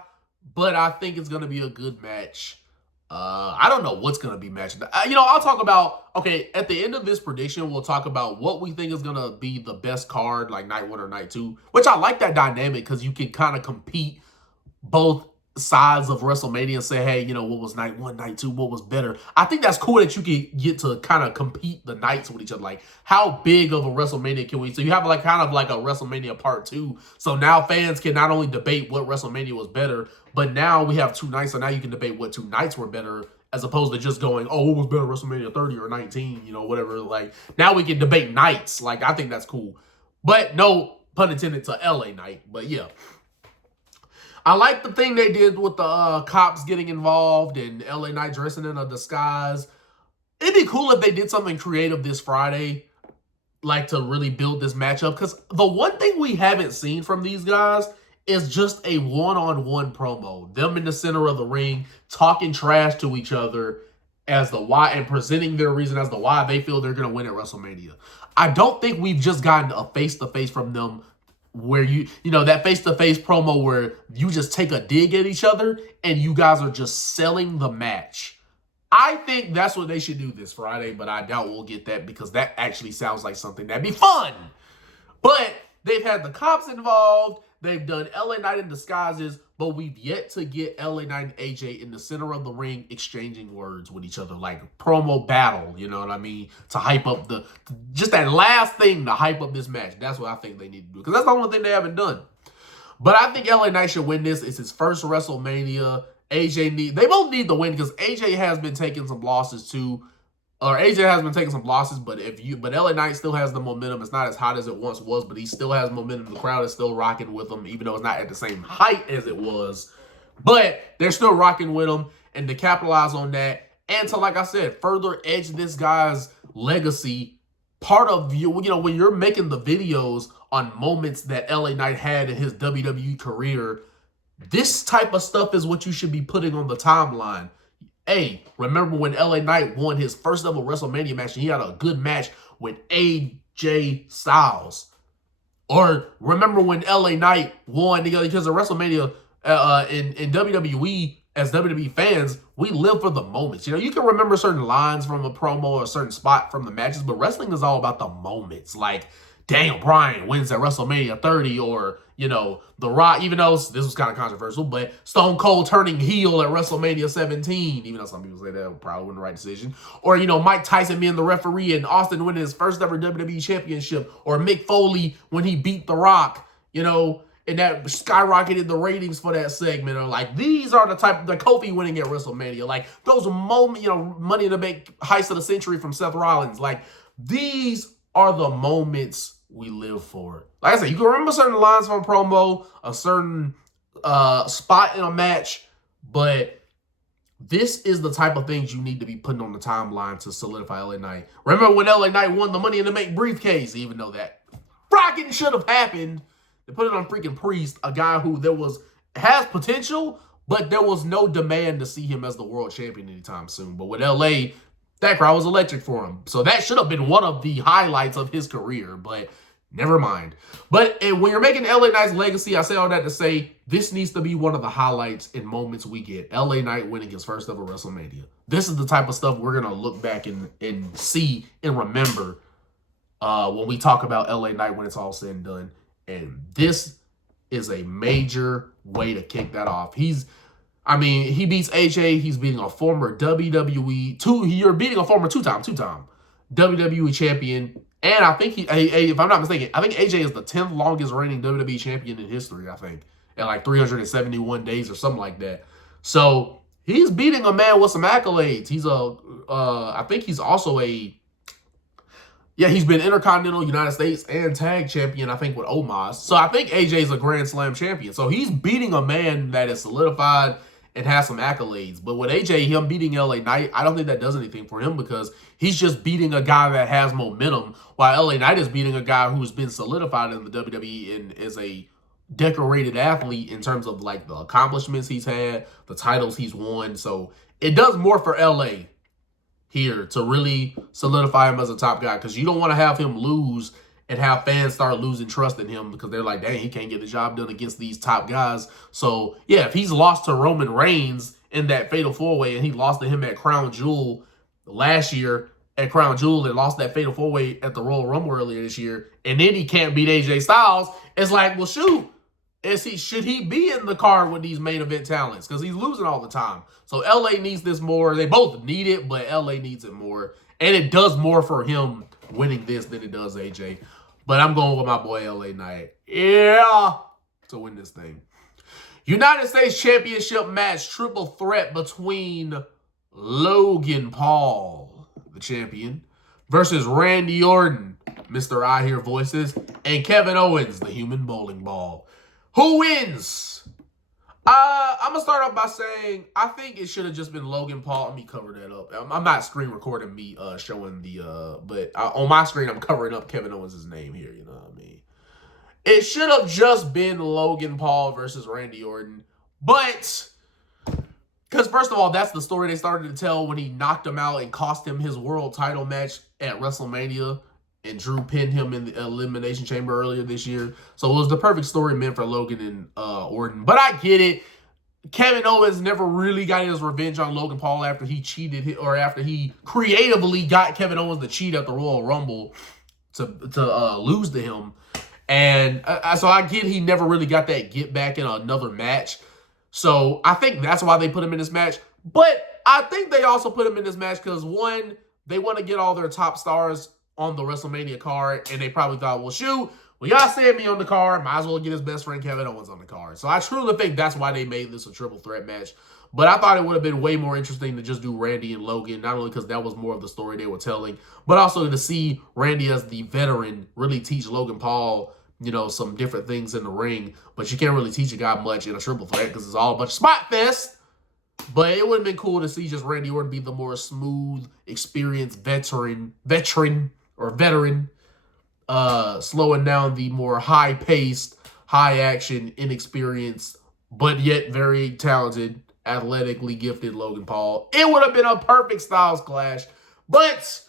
But I think it's going to be a good match. I don't know what's going to be matched. I'll talk about, okay, at the end of this prediction, we'll talk about what we think is going to be the best card, like night 1 or night 2, which I like that dynamic because you can kind of compete both sides of WrestleMania and say, hey, what was night 1, night 2, what was better? I think that's cool that you can get to kind of compete the nights with each other. Like, how big of a WrestleMania can we? So you have like kind of like a WrestleMania part 2. So now fans can not only debate what WrestleMania was better, but now we have 2 nights. So now you can debate what 2 nights were better as opposed to just going, oh, what was better, WrestleMania 30 or 19, whatever. Like, now we can debate nights. Like, I think that's cool. But no pun intended to LA Knight. But yeah. I like the thing they did with the cops getting involved and LA Knight dressing in a disguise. It'd be cool if they did something creative this Friday, like to really build this matchup. Because the one thing we haven't seen from these guys is just a one-on-one promo. Them in the center of the ring, talking trash to each other as the why and presenting their reason as to why they feel they're going to win at WrestleMania. I don't think we've just gotten a face-to-face from them where that face-to-face promo where you just take a dig at each other and you guys are just selling the match. I think that's what they should do this Friday, but I doubt we'll get that because that actually sounds like something that'd be fun. But they've had the cops involved. They've done LA Knight in disguises, but we've yet to get LA Knight and AJ in the center of the ring exchanging words with each other, like promo battle, you know what I mean? To hype up just that last thing to hype up this match. That's what I think they need to do, because that's the only thing they haven't done. But I think LA Knight should win this. It's his first WrestleMania. They both need the win because AJ has been taking some losses too. AJ has been taking some losses, but LA Knight still has the momentum. It's not as hot as it once was, but he still has momentum. The crowd is still rocking with him, even though it's not at the same height as it was. But they're still rocking with him, and to capitalize on that, and to, like I said, further edge this guy's legacy. Part of when you're making the videos on moments that LA Knight had in his WWE career, this type of stuff is what you should be putting on the timeline. Hey, remember when LA Knight won his first ever WrestleMania match and he had a good match with AJ Styles? Or remember when LA Knight won, because of WrestleMania in WWE, as WWE fans, we live for the moments. You can remember certain lines from a promo or a certain spot from the matches, but wrestling is all about the moments. Like, Daniel Bryan wins at WrestleMania 30, or, you know, The Rock, even though this was kind of controversial, but Stone Cold turning heel at WrestleMania 17, even though some people say that probably wasn't the right decision. Or, you know, Mike Tyson being the referee and Austin winning his first ever WWE championship, or Mick Foley when he beat The Rock, you know, and that skyrocketed the ratings for that segment. Or like, these are the Kofi winning at WrestleMania. Like, those moments, you know, Money in the Bank heist of the century from Seth Rollins. Like, these are the moments we live for. Like I said, you can remember certain lines from a promo, a certain spot in a match, but this is the type of things you need to be putting on the timeline to solidify LA Knight. Remember when LA Knight won the Money in the Bank briefcase, even though that fucking should have happened. They put it on freaking Priest, a guy who has potential, but there was no demand to see him as the world champion anytime soon. But with LA, that crowd was electric for him. So that should have been one of the highlights of his career, but never mind. But when you're making LA Knight's legacy, I say all that to say, this needs to be one of the highlights and moments we get. LA Knight winning his first ever WrestleMania. This is the type of stuff we're going to look back and see and remember when we talk about LA Knight when it's all said and done. And this is a major way to kick that off. He beats AJ. He's beating a former WWE, you're beating a former two-time WWE champion. And I think if I'm not mistaken, I think AJ is the 10th longest reigning WWE champion in history, I think, at like 371 days or something like that. So he's beating a man with some accolades. I think he's also he's been Intercontinental, United States, and Tag Champion, I think, with Omos. So I think AJ is a Grand Slam champion. So he's beating a man that is solidified and has some accolades. But with AJ, him beating LA Knight, I don't think that does anything for him because he's just beating a guy that has momentum, while LA Knight is beating a guy who's been solidified in the WWE and is a decorated athlete in terms of like the accomplishments he's had, the titles he's won. So it does more for LA here to really solidify him as a top guy, because you don't want to have him lose and have fans start losing trust in him because they're like, dang, he can't get the job done against these top guys. So yeah, if he's lost to Roman Reigns in that fatal four-way and he lost to him at Crown Jewel last year at Crown Jewel and lost that fatal four-way at the Royal Rumble earlier this year, and then he can't beat AJ Styles, it's like, well, shoot, should he be in the card with these main event talents? Because he's losing all the time. So LA needs this more. They both need it, but LA needs it more. And it does more for him winning this than it does AJ. But I'm going with my boy LA Knight. Yeah, to win this thing. United States Championship match, triple threat between Logan Paul, the champion, versus Randy Orton, Mr. I Hear Voices, and Kevin Owens, the human bowling ball. Who wins? I'm going to start off by saying I think it should have just been Logan Paul. Let me cover that up. I'm not screen recording me showing but on my screen, I'm covering up Kevin Owens' name here. You know what I mean? It should have just been Logan Paul versus Randy Orton. But, because first of all, that's the story they started to tell when he knocked him out and cost him his world title match at WrestleMania. And Drew pinned him in the Elimination Chamber earlier this year. So it was the perfect story meant for Logan and Orton. But I get it. Kevin Owens never really got his revenge on Logan Paul after he cheated, or after he creatively got Kevin Owens to cheat at the Royal Rumble to lose to him. And so I get he never really got that get back in another match. So I think that's why they put him in this match. But I think they also put him in this match because, one, they want to get all their top stars on the WrestleMania card, and they probably thought, well, shoot, well, y'all Sammy on the card, might as well get his best friend Kevin Owens on the card. So I truly think that's why they made this a triple threat match. But I thought it would have been way more interesting to just do Randy and Logan, not only because that was more of the story they were telling, but also to see Randy as the veteran really teach Logan Paul, you know, some different things in the ring. But you can't really teach a guy much in a triple threat because it's all a bunch of spot fest. But it would have been cool to see just Randy Orton be the more smooth, experienced veteran, slowing down the more high-paced, high-action, inexperienced, but yet very talented, athletically gifted Logan Paul. It would have been a perfect Styles Clash. But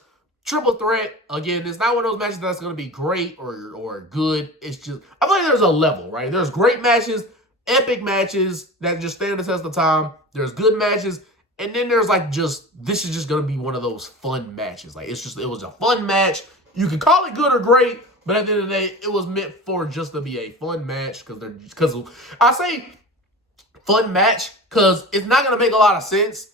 triple threat, again, it's not one of those matches that's going to be great or good. It's just, I feel like there's a level, right? There's great matches, epic matches that just stand the test of time. There's good matches. And then there's like this is just going to be one of those fun matches. Like, it was a fun match. You can call it good or great, But at the end of the day, it was meant for just to be a fun match because I say fun match because it's not gonna make a lot of sense.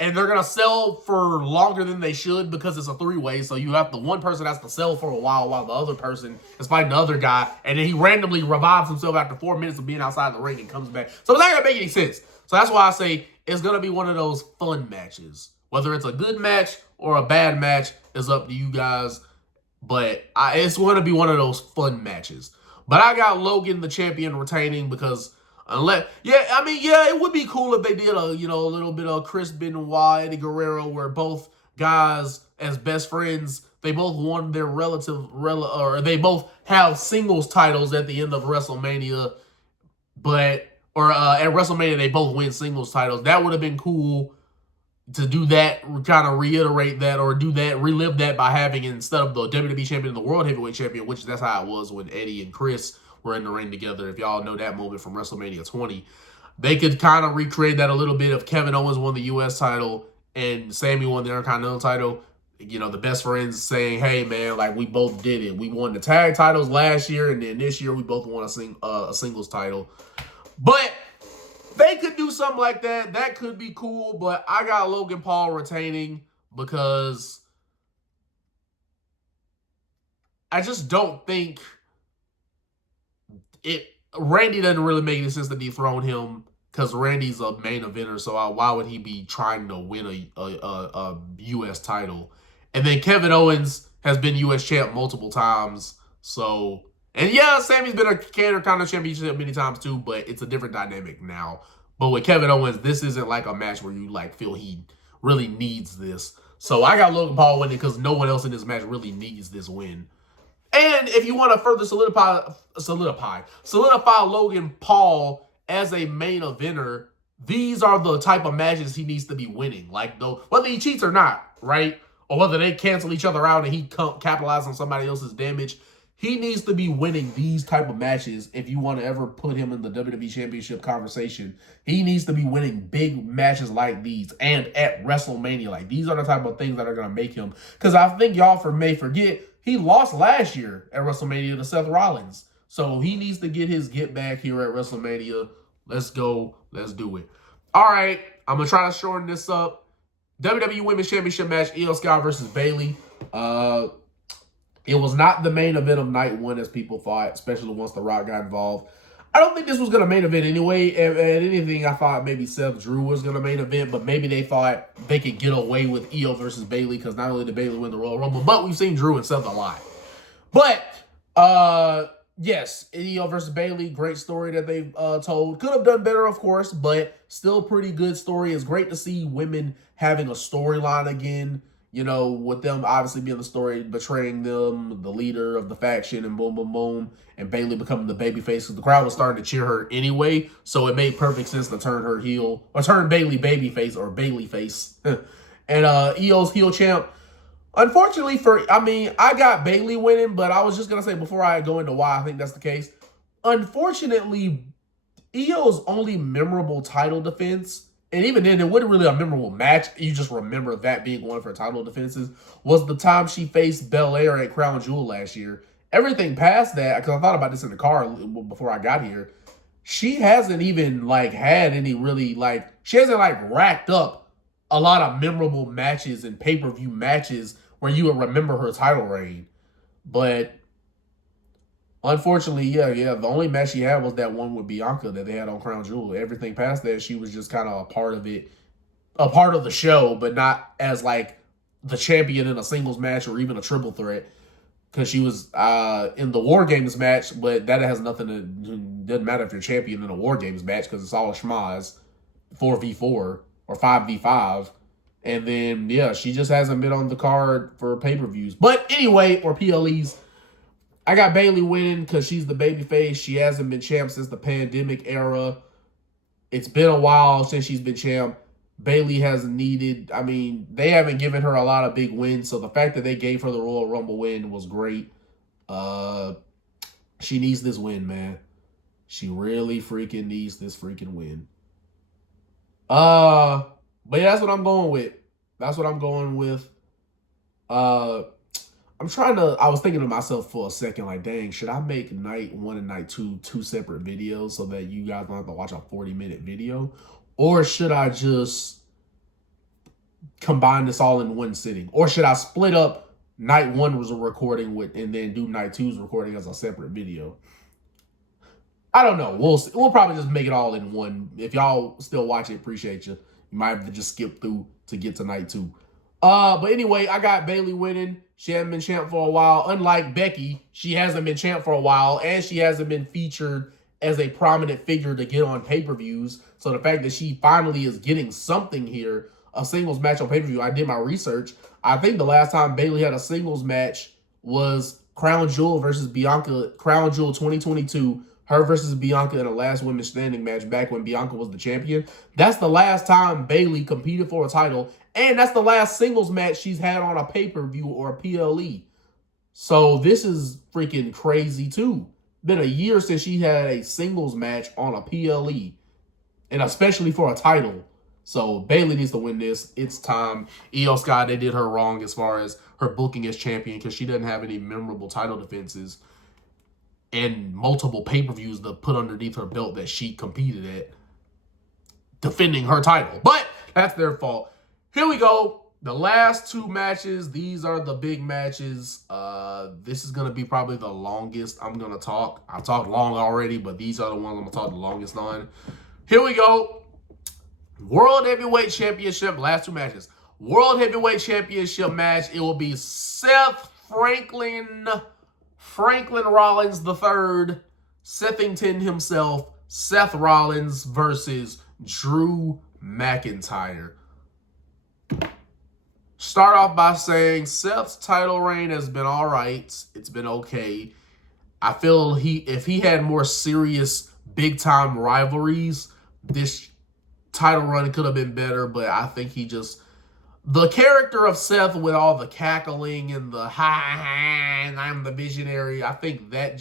And they're going to sell for longer than they should because it's a three-way. So you have the one person has to sell for a while the other person is fighting the other guy. And then he randomly revives himself after 4 minutes of being outside the ring and comes back. So it's not going to make any sense. So that's why I say it's going to be one of those fun matches. Whether it's a good match or a bad match is up to you guys. But it's going to be one of those fun matches. But I got Logan, the champion, retaining because... it would be cool if they did a little bit of Chris Benoit, Eddie Guerrero, where both guys as best friends, they both won their or they both have singles titles at the end of WrestleMania, at WrestleMania they both win singles titles. That would have been cool to do that, kind of reiterate that or do that, relive that by having instead of the WWE champion, the World Heavyweight Champion, which that's how it was when Eddie and Chris were in the ring together. If y'all know that moment from WrestleMania 20, they could kind of recreate that a little bit if Kevin Owens won the U.S. title and Sami won the Intercontinental title. The best friends saying, hey, man, like, we both did it. We won the tag titles last year, and then this year we both won a singles title. But they could do something like that. That could be cool, but I got Logan Paul retaining because I just don't think Randy doesn't really make any sense to dethrone him because Randy's a main eventer, so why would he be trying to win a U.S. title? And then Kevin Owens has been U.S. champ multiple times, so... And yeah, Sami's been a Intercontinental Championship many times too, but it's a different dynamic now. But with Kevin Owens, this isn't like a match where you feel he really needs this. So I got Logan Paul winning because no one else in this match really needs this win. And if you want to further solidify Logan Paul as a main eventer, these are the type of matches he needs to be winning. Whether he cheats or not, right? Or whether they cancel each other out and he capitalizes on somebody else's damage, he needs to be winning these type of matches if you want to ever put him in the WWE Championship conversation. He needs to be winning big matches like these and at WrestleMania. These are the type of things that are going to make him. Because I think y'all may forget, he lost last year at WrestleMania to Seth Rollins. So he needs to get his get back here at WrestleMania. Let's go. Let's do it. All right. I'm going to try to shorten this up. WWE Women's Championship match, Io Sky versus Bayley. It was not the main event of night one as people thought, especially once The Rock got involved. I don't think this was going to main event anyway. At anything, I thought maybe Seth Drew was going to main event, but maybe they thought they could get away with Io versus Bayley because not only did Bayley win the Royal Rumble, but we've seen Drew and Seth a lot. But, yes, Io versus Bayley, great story that they've told. Could have done better, of course, but still pretty good story. It's great to see women having a storyline again. With them obviously being the story, betraying them, the leader of the faction, and boom, boom, boom, and Bayley becoming the babyface because the crowd was starting to cheer her anyway, so it made perfect sense to turn her heel, or turn Bayley babyface, or Bayley face. And Io's heel champ. Unfortunately I got Bayley winning, but I was just going to say before I go into why I think that's the case, unfortunately, Io's only memorable title defense, and even then, it wasn't really a memorable match. You just remember that being one of her title defenses, was the time she faced Belair at Crown Jewel last year. Everything past that, because I thought about this in the car before I got here, she hasn't even, had any really, she hasn't, racked up a lot of memorable matches and pay-per-view matches where you would remember her title reign. But unfortunately, yeah, the only match she had was that one with Bianca that they had on Crown Jewel. Everything past that, she was just kind of a part of it, a part of the show, but not as, the champion in a singles match or even a triple threat. Because she was in the War Games match, but that has nothing to, doesn't matter if you're champion in a War Games match because it's all schmaz, 4v4 or 5v5. And then, yeah, she just hasn't been on the card for pay-per-views. But anyway, or PLEs, I got Bayley winning because she's the babyface. She hasn't been champ since the pandemic era. It's been a while since she's been champ. Bayley has needed, they haven't given her a lot of big wins, so the fact that they gave her the Royal Rumble win was great. She needs this win, man. She really freaking needs this freaking win. But yeah, that's what I'm going with. That's what I'm going with. I was thinking to myself for a second, like, dang, should I make night 1 and night 2 two separate videos so that you guys don't have to watch a 40-minute video? Or should I just combine this all in one sitting? Or should I split up night 1 was a recording with, and then do night 2's recording as a separate video? I don't know. We'll probably just make it all in one. If y'all still watch it, appreciate you. You might have to just skip through to get to night 2. But anyway, I got Bayley winning. She hasn't been champ for a while. Unlike Becky, she hasn't been champ for a while, and she hasn't been featured as a prominent figure to get on pay-per-views. So the fact that she finally is getting something here, a singles match on pay-per-view, I did my research. I think the last time Bayley had a singles match was Crown Jewel versus Bianca, Crown Jewel 2022, her versus Bianca in a last women's standing match back when Bianca was the champion. That's the last time Bayley competed for a title, and that's the last singles match she's had on a pay-per-view or a PLE. So this is freaking crazy too. Been a year since she had a singles match on a PLE, and especially for a title. So Bayley needs to win this. It's time. Io Sky, they did her wrong as far as her booking as champion because she doesn't have any memorable title defenses and multiple pay-per-views to put underneath her belt that she competed at defending her title. But that's their fault. Here we go. The last 2 matches. These are the big matches. This is going to be probably the longest I'm going to talk. I've talked long already, but these are the ones I'm going to talk the longest on. Here we go. World Heavyweight Championship. Last 2 matches. World Heavyweight Championship match. It will be Seth Franklin Rollins III, Sethington himself, Seth Rollins versus Drew McIntyre. Start off by saying Seth's title reign has been all right. It's been okay. I feel if he had more serious big-time rivalries, this title run could have been better, but I think the character of Seth with all the cackling and the and I'm the visionary, I think that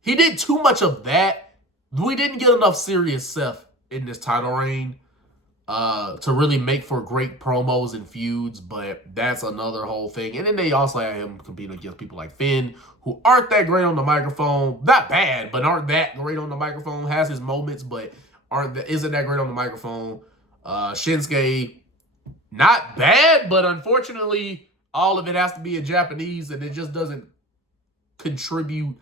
he did too much of that. We didn't get enough serious Seth in this title reign to really make for great promos and feuds, but that's another whole thing. And then they also had him competing against people like Finn, who aren't that great on the microphone. Not bad, but aren't that great on the microphone. Has his moments, but isn't that great on the microphone. Shinsuke, not bad, but unfortunately, all of it has to be in Japanese, and it just doesn't contribute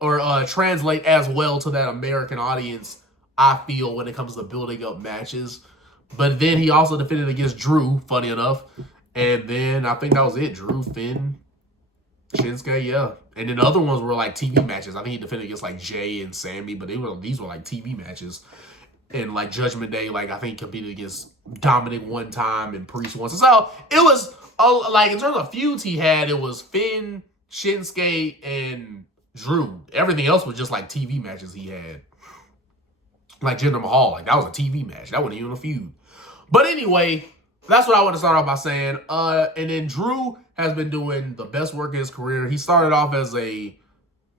or translate as well to that American audience, I feel, when it comes to building up matches. But then he also defended against Drew, funny enough. And then I think that was it. Drew, Finn, Shinsuke, yeah. And then the other ones were like TV matches. I think he defended against like Jay and Sammy, but these were like TV matches. And like Judgment Day, like I think he competed against Dominic one time and Priest once. So it was like in terms of feuds he had, it was Finn, Shinsuke, and Drew. Everything else was just like TV matches he had. Like Jinder Mahal, like that was a TV match. That wasn't even a feud. But anyway, that's what I want to start off by saying. And then Drew has been doing the best work of his career. He started off as a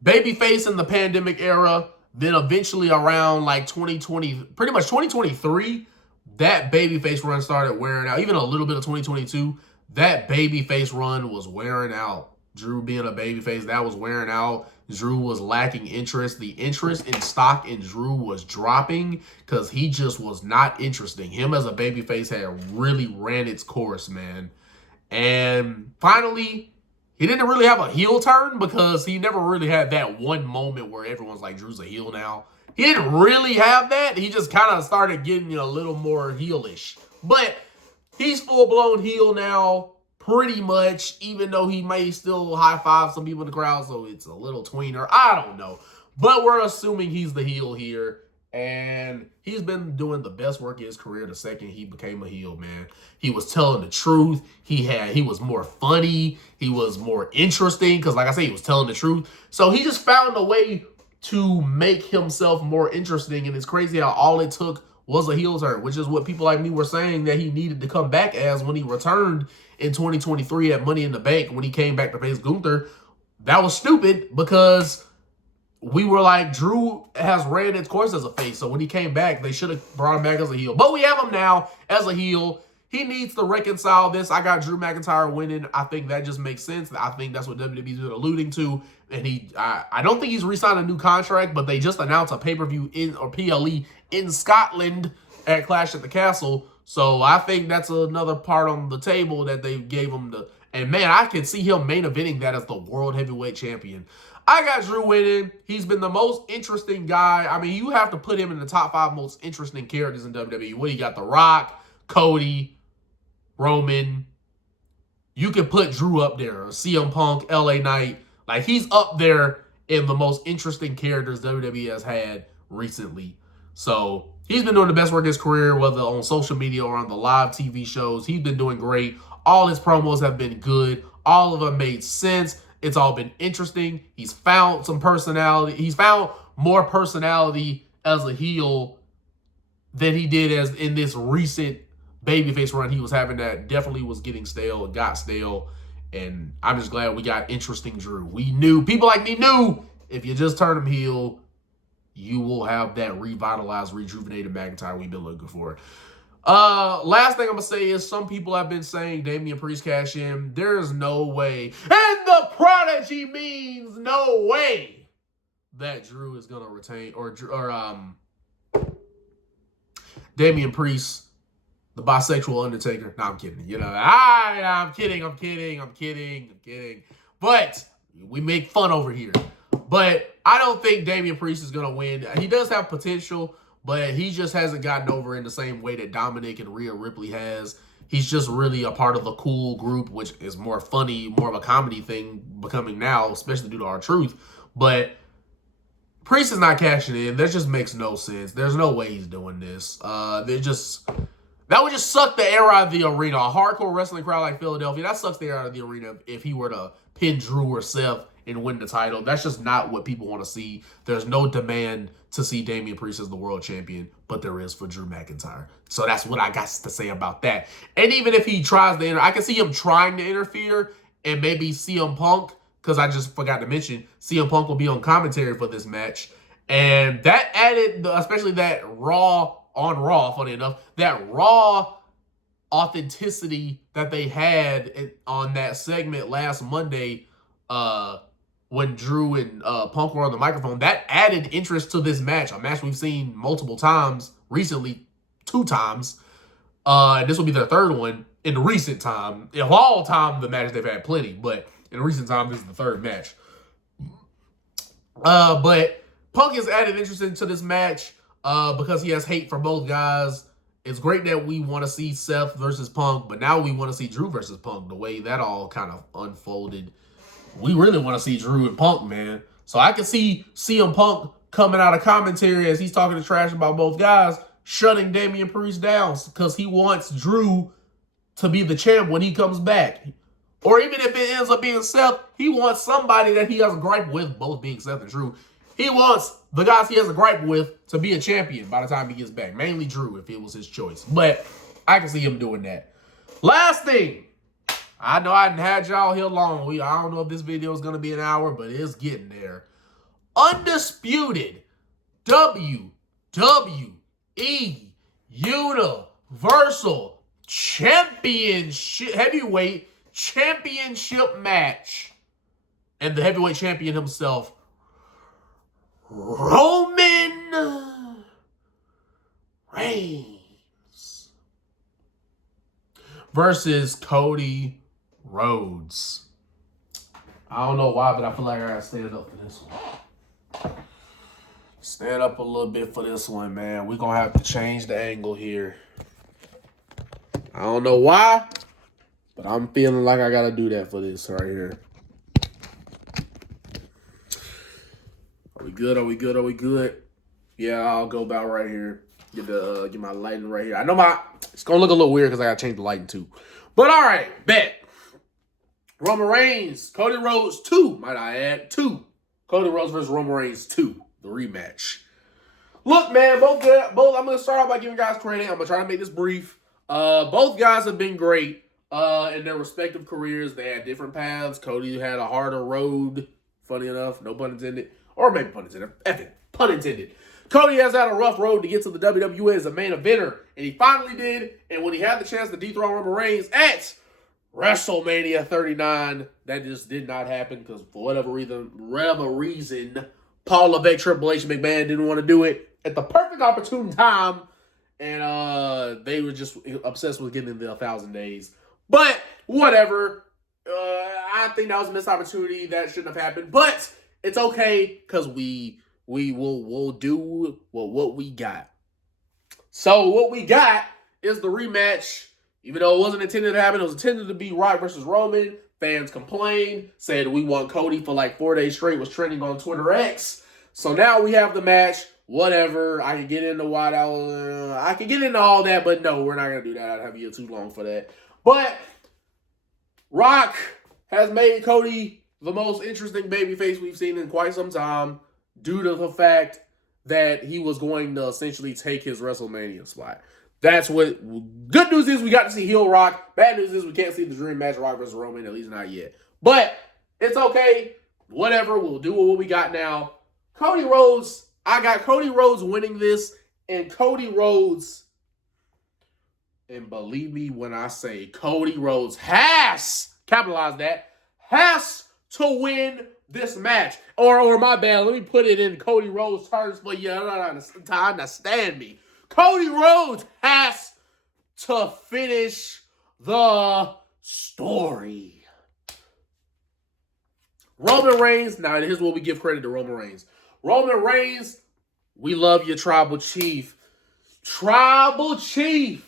babyface in the pandemic era. Then eventually around like 2020, pretty much 2023, that babyface run started wearing out. Even a little bit of 2022, that babyface run was wearing out. Drew being a babyface, that was wearing out. Drew was lacking interest. The interest in stock in Drew was dropping because he just was not interesting. Him as a babyface had really ran its course, man. And finally, he didn't really have a heel turn because he never really had that one moment where everyone's like, Drew's a heel now. He didn't really have that. He just kind of started getting a little more heelish. But he's full-blown heel now, pretty much, even though he may still high-five some people in the crowd, so it's a little tweener. I don't know. But we're assuming he's the heel here. And he's been doing the best work of his career the second he became a heel, man. He was telling the truth. He was more funny. He was more interesting because, like I say, he was telling the truth. So he just found a way to make himself more interesting. And it's crazy how all it took was a heel turn, which is what people like me were saying that he needed to come back as when he returned in 2023 at Money in the Bank when he came back to face Gunther. That was stupid because we were like, Drew has ran its course as a face. So when he came back, they should have brought him back as a heel. But we have him now as a heel. he needs to reconcile this. I got Drew McIntyre winning. I think that just makes sense. I think that's what WWE's been alluding to. And I don't think he's re-signed a new contract, but they just announced a pay-per-view or PLE in Scotland at Clash at the Castle. So I think that's another part on the table that they gave him the. And man, I can see him main eventing that as the World Heavyweight Champion. I got Drew winning. He's been the most interesting guy. I mean, you have to put him in the top 5 most interesting characters in WWE. What, you got The Rock, Cody, Roman. You can put Drew up there. CM Punk, LA Knight. Like, he's up there in the most interesting characters WWE has had recently. So, he's been doing the best work of his career, whether on social media or on the live TV shows. He's been doing great. All his promos have been good. All of them made sense. It's all been interesting. He's found some personality. He's found more personality as a heel than he did as in this recent babyface run he was having that definitely was getting stale. It got stale. And I'm just glad we got interesting Drew. We knew, people like me knew, if you just turn him heel, you will have that revitalized, rejuvenated McIntyre we've been looking for. Last thing I'm gonna say is some people have been saying Damian Priest cash in. There's no way, and the prodigy means no way that Drew is gonna retain or Damian Priest, the bisexual Undertaker. No, I'm kidding. You know, I'm kidding. But we make fun over here. But I don't think Damian Priest is gonna win. He does have potential, but he just hasn't gotten over in the same way that Dominic and Rhea Ripley has. He's just really a part of the cool group, which is more funny, more of a comedy thing becoming now, especially due to R-Truth. But Priest is not cashing in. That just makes no sense. There's no way he's doing this. That would just suck the air out of the arena. A hardcore wrestling crowd like Philadelphia, that sucks the air out of the arena if he were to pin Drew or Seth and win the title. That's just not what people want to see. There's no demand to see Damian Priest as the world champion, but there is for Drew McIntyre. So that's what I got to say about that. And even if he tries to I can see him trying to interfere and maybe CM Punk, because I just forgot to mention, CM Punk will be on commentary for this match. And that added, especially that Raw on Raw, funny enough, that Raw authenticity that they had on that segment last Monday, when Drew and Punk were on the microphone, that added interest to this match. A match we've seen multiple times recently, 2 times. This will be their 3rd one in recent time. Of all time, the matches they've had plenty, but in recent time, this is the 3rd match. But Punk has added interest into this match because he has hate for both guys. It's great that we want to see Seth versus Punk, but now we want to see Drew versus Punk. The way that all kind of unfolded, we really want to see Drew and Punk, man. So I can see CM Punk coming out of commentary as he's talking to trash about both guys, shutting Damian Priest down because he wants Drew to be the champ when he comes back. Or even if it ends up being Seth, he wants somebody that he has a gripe with, both being Seth and Drew. He wants the guys he has a gripe with to be a champion by the time he gets back. Mainly Drew, if it was his choice. But I can see him doing that. Last thing. I know I hadn't had y'all here long. I don't know if this video is going to be an hour, but it's getting there. Undisputed WWE Universal Championship Heavyweight Championship match. And the heavyweight champion himself, Roman Reigns versus Cody Rhodes. I don't know why, but I feel like I gotta stand up for this one. Stand up a little bit for this one, man. We're gonna have to change the angle here. I don't know why, but I'm feeling like I gotta do that for this right here. Are we good? Are we good? Are we good? Yeah, I'll go about right here. Get my lighting right here. I know it's gonna look a little weird because I gotta change the lighting too. But all right, bet. Roman Reigns, Cody Rhodes 2, might I add, 2. Cody Rhodes versus Roman Reigns 2, the rematch. Look, man, both. I'm gonna start off by giving guys credit. I'm gonna try to make this brief. Both guys have been great in their respective careers. They had different paths. Cody had a harder road, funny enough, no pun intended. Or maybe pun intended. Pun intended. Cody has had a rough road to get to the WWE as a main eventer, and he finally did. And when he had the chance to dethrone Roman Reigns at WrestleMania 39, that just did not happen because for whatever reason, Paul Levesque, Triple H, McMahon didn't want to do it at the perfect opportune time, and they were just obsessed with getting the 1,000 days. But whatever, I think that was a missed opportunity. That shouldn't have happened, but it's okay because we'll do what we got. So what we got is the rematch. Even though it wasn't intended to happen, it was intended to be Rock versus Roman. Fans complained, said we want Cody for like 4 days straight, was trending on Twitter X. So now we have the match. Whatever. I can get into why that was. I can get into all that, but no, we're not going to do that. I'd have you too long for that. But Rock has made Cody the most interesting babyface we've seen in quite some time due to the fact that he was going to essentially take his WrestleMania spot. That's what good news is. We got to see heel Rock. Bad news is we can't see the dream match Rock versus Roman, at least not yet. But it's okay. Whatever. We'll do what we got now. Cody Rhodes. I got Cody Rhodes winning this, and Cody Rhodes. And believe me when I say Cody Rhodes has, capitalize that, has to win this match. Or my bad, let me put it in Cody Rhodes' terms for you to understand me. Cody Rhodes has to finish the story. Roman Reigns, now here's what we give credit to Roman Reigns. Roman Reigns, we love you, Tribal Chief. Tribal Chief,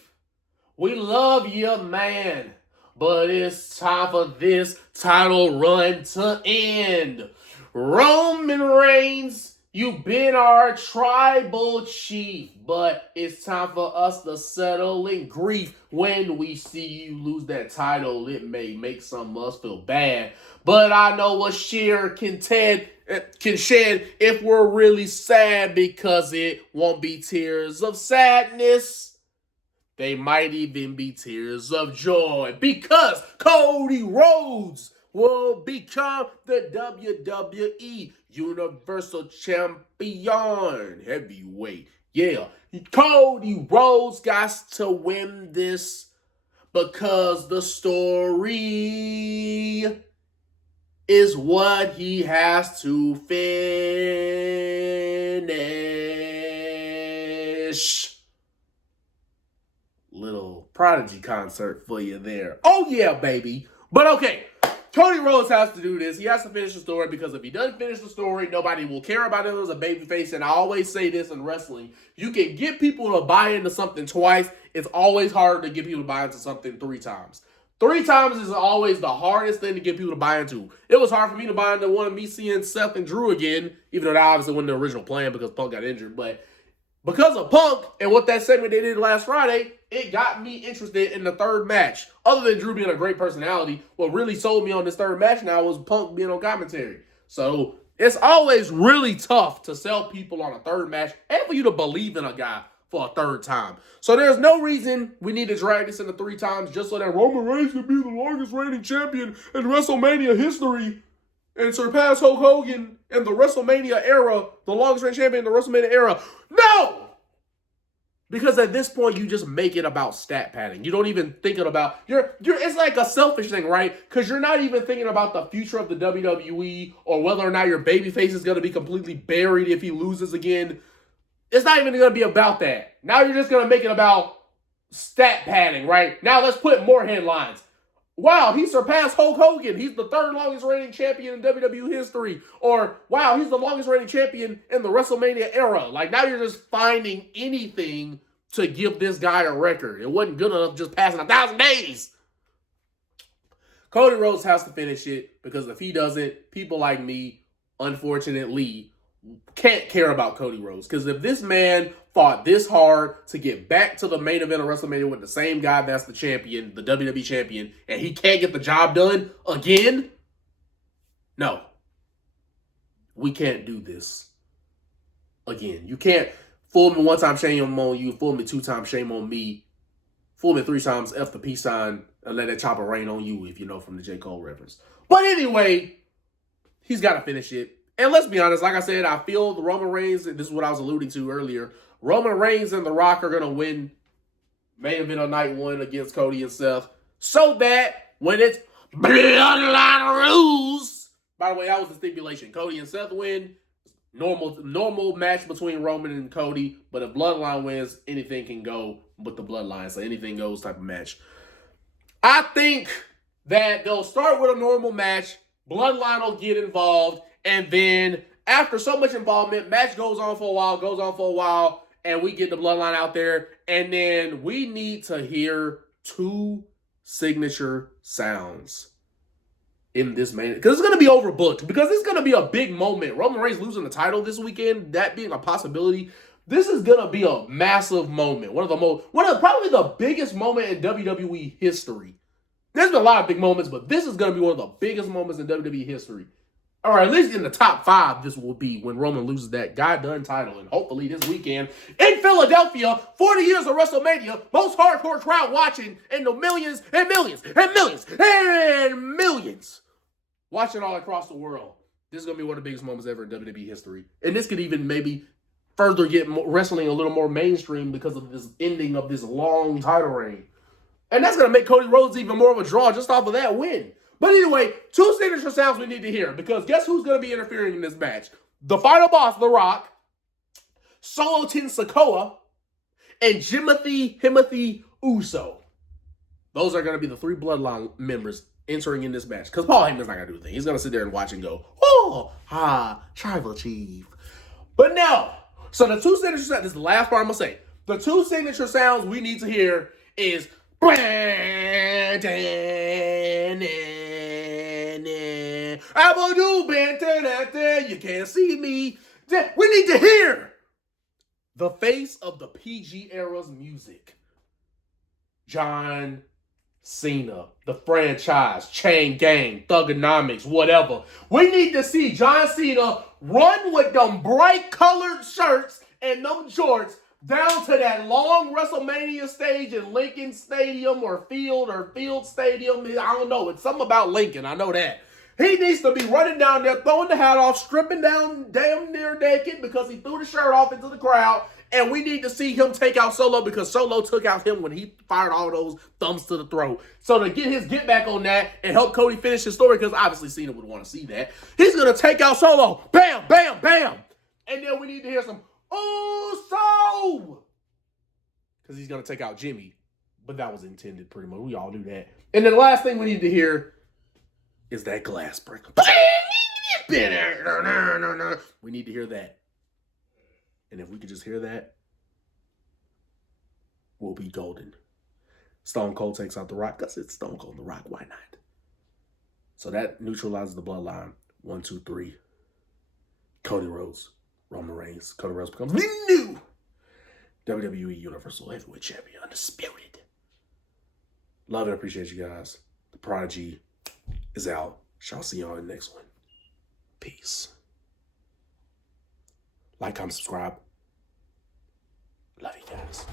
we love you, man. But it's time for this title run to end. Roman Reigns, you've been our Tribal Chief, but it's time for us to settle in grief. When we see you lose that title, it may make some of us feel bad. But I know a share can shed if we're really sad, because it won't be tears of sadness. They might even be tears of joy, because Cody Rhodes will become the WWE Universal Champion heavyweight. Yeah, Cody Rhodes got to win this because the story is what he has to finish. Little Prodigy concert for you there. Oh yeah, baby. But okay, Cody Rhodes has to do this. He has to finish the story, because if he doesn't finish the story, nobody will care about him as a babyface. And I always say this in wrestling: you can get people to buy into something twice. It's always harder to get people to buy into something 3 times. 3 times is always the hardest thing to get people to buy into. It was hard for me to buy into one of me seeing Seth and Drew again, even though that obviously wasn't the original plan because Punk got injured. But because of Punk and what that segment they did last Friday, it got me interested in the third match. Other than Drew being a great personality, what really sold me on this third match now was Punk being on commentary. So it's always really tough to sell people on a third match and for you to believe in a guy for a third time. So there's no reason we need to drag this into 3 times just so that Roman Reigns can be the longest reigning champion in WrestleMania history and surpass Hulk Hogan in the WrestleMania era, the longest reigning champion in the WrestleMania era. No! Because at this point, you just make it about stat padding. You don't even think about, it's like a selfish thing, right? Because you're not even thinking about the future of the WWE or whether or not your babyface is going to be completely buried if he loses again. It's not even going to be about that. Now you're just going to make it about stat padding, right? Now let's put more headlines. Wow, he surpassed Hulk Hogan. He's the 3rd longest reigning champion in WWE history. Or, wow, he's the longest reigning champion in the WrestleMania era. Like, now you're just finding anything to give this guy a record. It wasn't good enough just passing 1,000 days. Cody Rhodes has to finish it, because if he doesn't, people like me, unfortunately, can't care about Cody Rhodes. Because if this man fought this hard to get back to the main event of WrestleMania with the same guy that's the champion, the WWE champion, and he can't get the job done again, no. We can't do this again. You can't fool me 1 time, shame on you. Fool me 2 times, shame on me. Fool me 3 times, F the peace sign, and let that chopper rain on you, if you know from the J. Cole reference. But anyway, he's got to finish it. And let's be honest, like I said, I feel the Roman Reigns, and this is what I was alluding to earlier, Roman Reigns and The Rock are going to win main event on night 1 against Cody and Seth, so that when it's Bloodline rules, by the way, that was the stipulation. Cody and Seth win, normal match between Roman and Cody, but if Bloodline wins, anything can go with the Bloodline, so anything goes type of match. I think that they'll start with a normal match, Bloodline will get involved, and then after so much involvement, match goes on for a while, and we get the Bloodline out there, and then we need to hear 2 signature sounds in this main, because it's going to be overbooked, because it's going to be a big moment. Roman Reigns losing the title this weekend, that being a possibility, this is going to be a massive moment. One of probably the biggest moment in WWE history. There's been a lot of big moments, but this is going to be one of the biggest moments in WWE history. Or at least in the top 5, this will be when Roman loses that goddamn title. And hopefully this weekend in Philadelphia, 40 years of WrestleMania, most hardcore crowd watching, and the millions and millions and millions and millions watching all across the world. This is going to be one of the biggest moments ever in WWE history. And this could even maybe further get wrestling a little more mainstream because of this ending of this long title reign. And that's going to make Cody Rhodes even more of a draw just off of that win. But anyway, 2 signature sounds we need to hear, because guess who's going to be interfering in this match? The final boss, The Rock, Solo Sikoa, and Himothy Uso. Those are going to be the 3 Bloodline members entering in this match, because Paul Heyman's not going to do a thing. He's going to sit there and watch and go, Tribal Chief. But no. So the 2 signature sounds, this is the last part I'm going to say. The 2 signature sounds we need to hear is you can't see me. We need to hear the face of the PG era's music. John Cena, the franchise, Chain Gang, Thugonomics, whatever. We need to see John Cena run with them bright colored shirts and them jorts down to that long WrestleMania stage in Lincoln Stadium or Field Stadium. I don't know. It's something about Lincoln. I know that. He needs to be running down there, throwing the hat off, stripping down damn near naked because he threw the shirt off into the crowd. And we need to see him take out Solo, because Solo took out him when he fired all those thumbs to the throat. So to get his get back on that and help Cody finish his story, because obviously Cena would want to see that, he's going to take out Solo. Bam, bam, bam. And then we need to hear some Uso, because he's going to take out Jimmy. But that was intended pretty much. We all knew that. And then the last thing we need to hear is that glass break. We need to hear that. And if we could just hear that, we'll be golden. Stone Cold takes out The Rock, because it's Stone Cold and The Rock. Why not? So that neutralizes the Bloodline. 1, 2, 3. Cody Rhodes, Roman Reigns. Cody Rhodes becomes the new WWE Universal Heavyweight Champion. Undisputed. Love and appreciate you guys. The Prodigy is out. Shall see y'all in the next one. Peace. Like, comment, subscribe. Love you guys.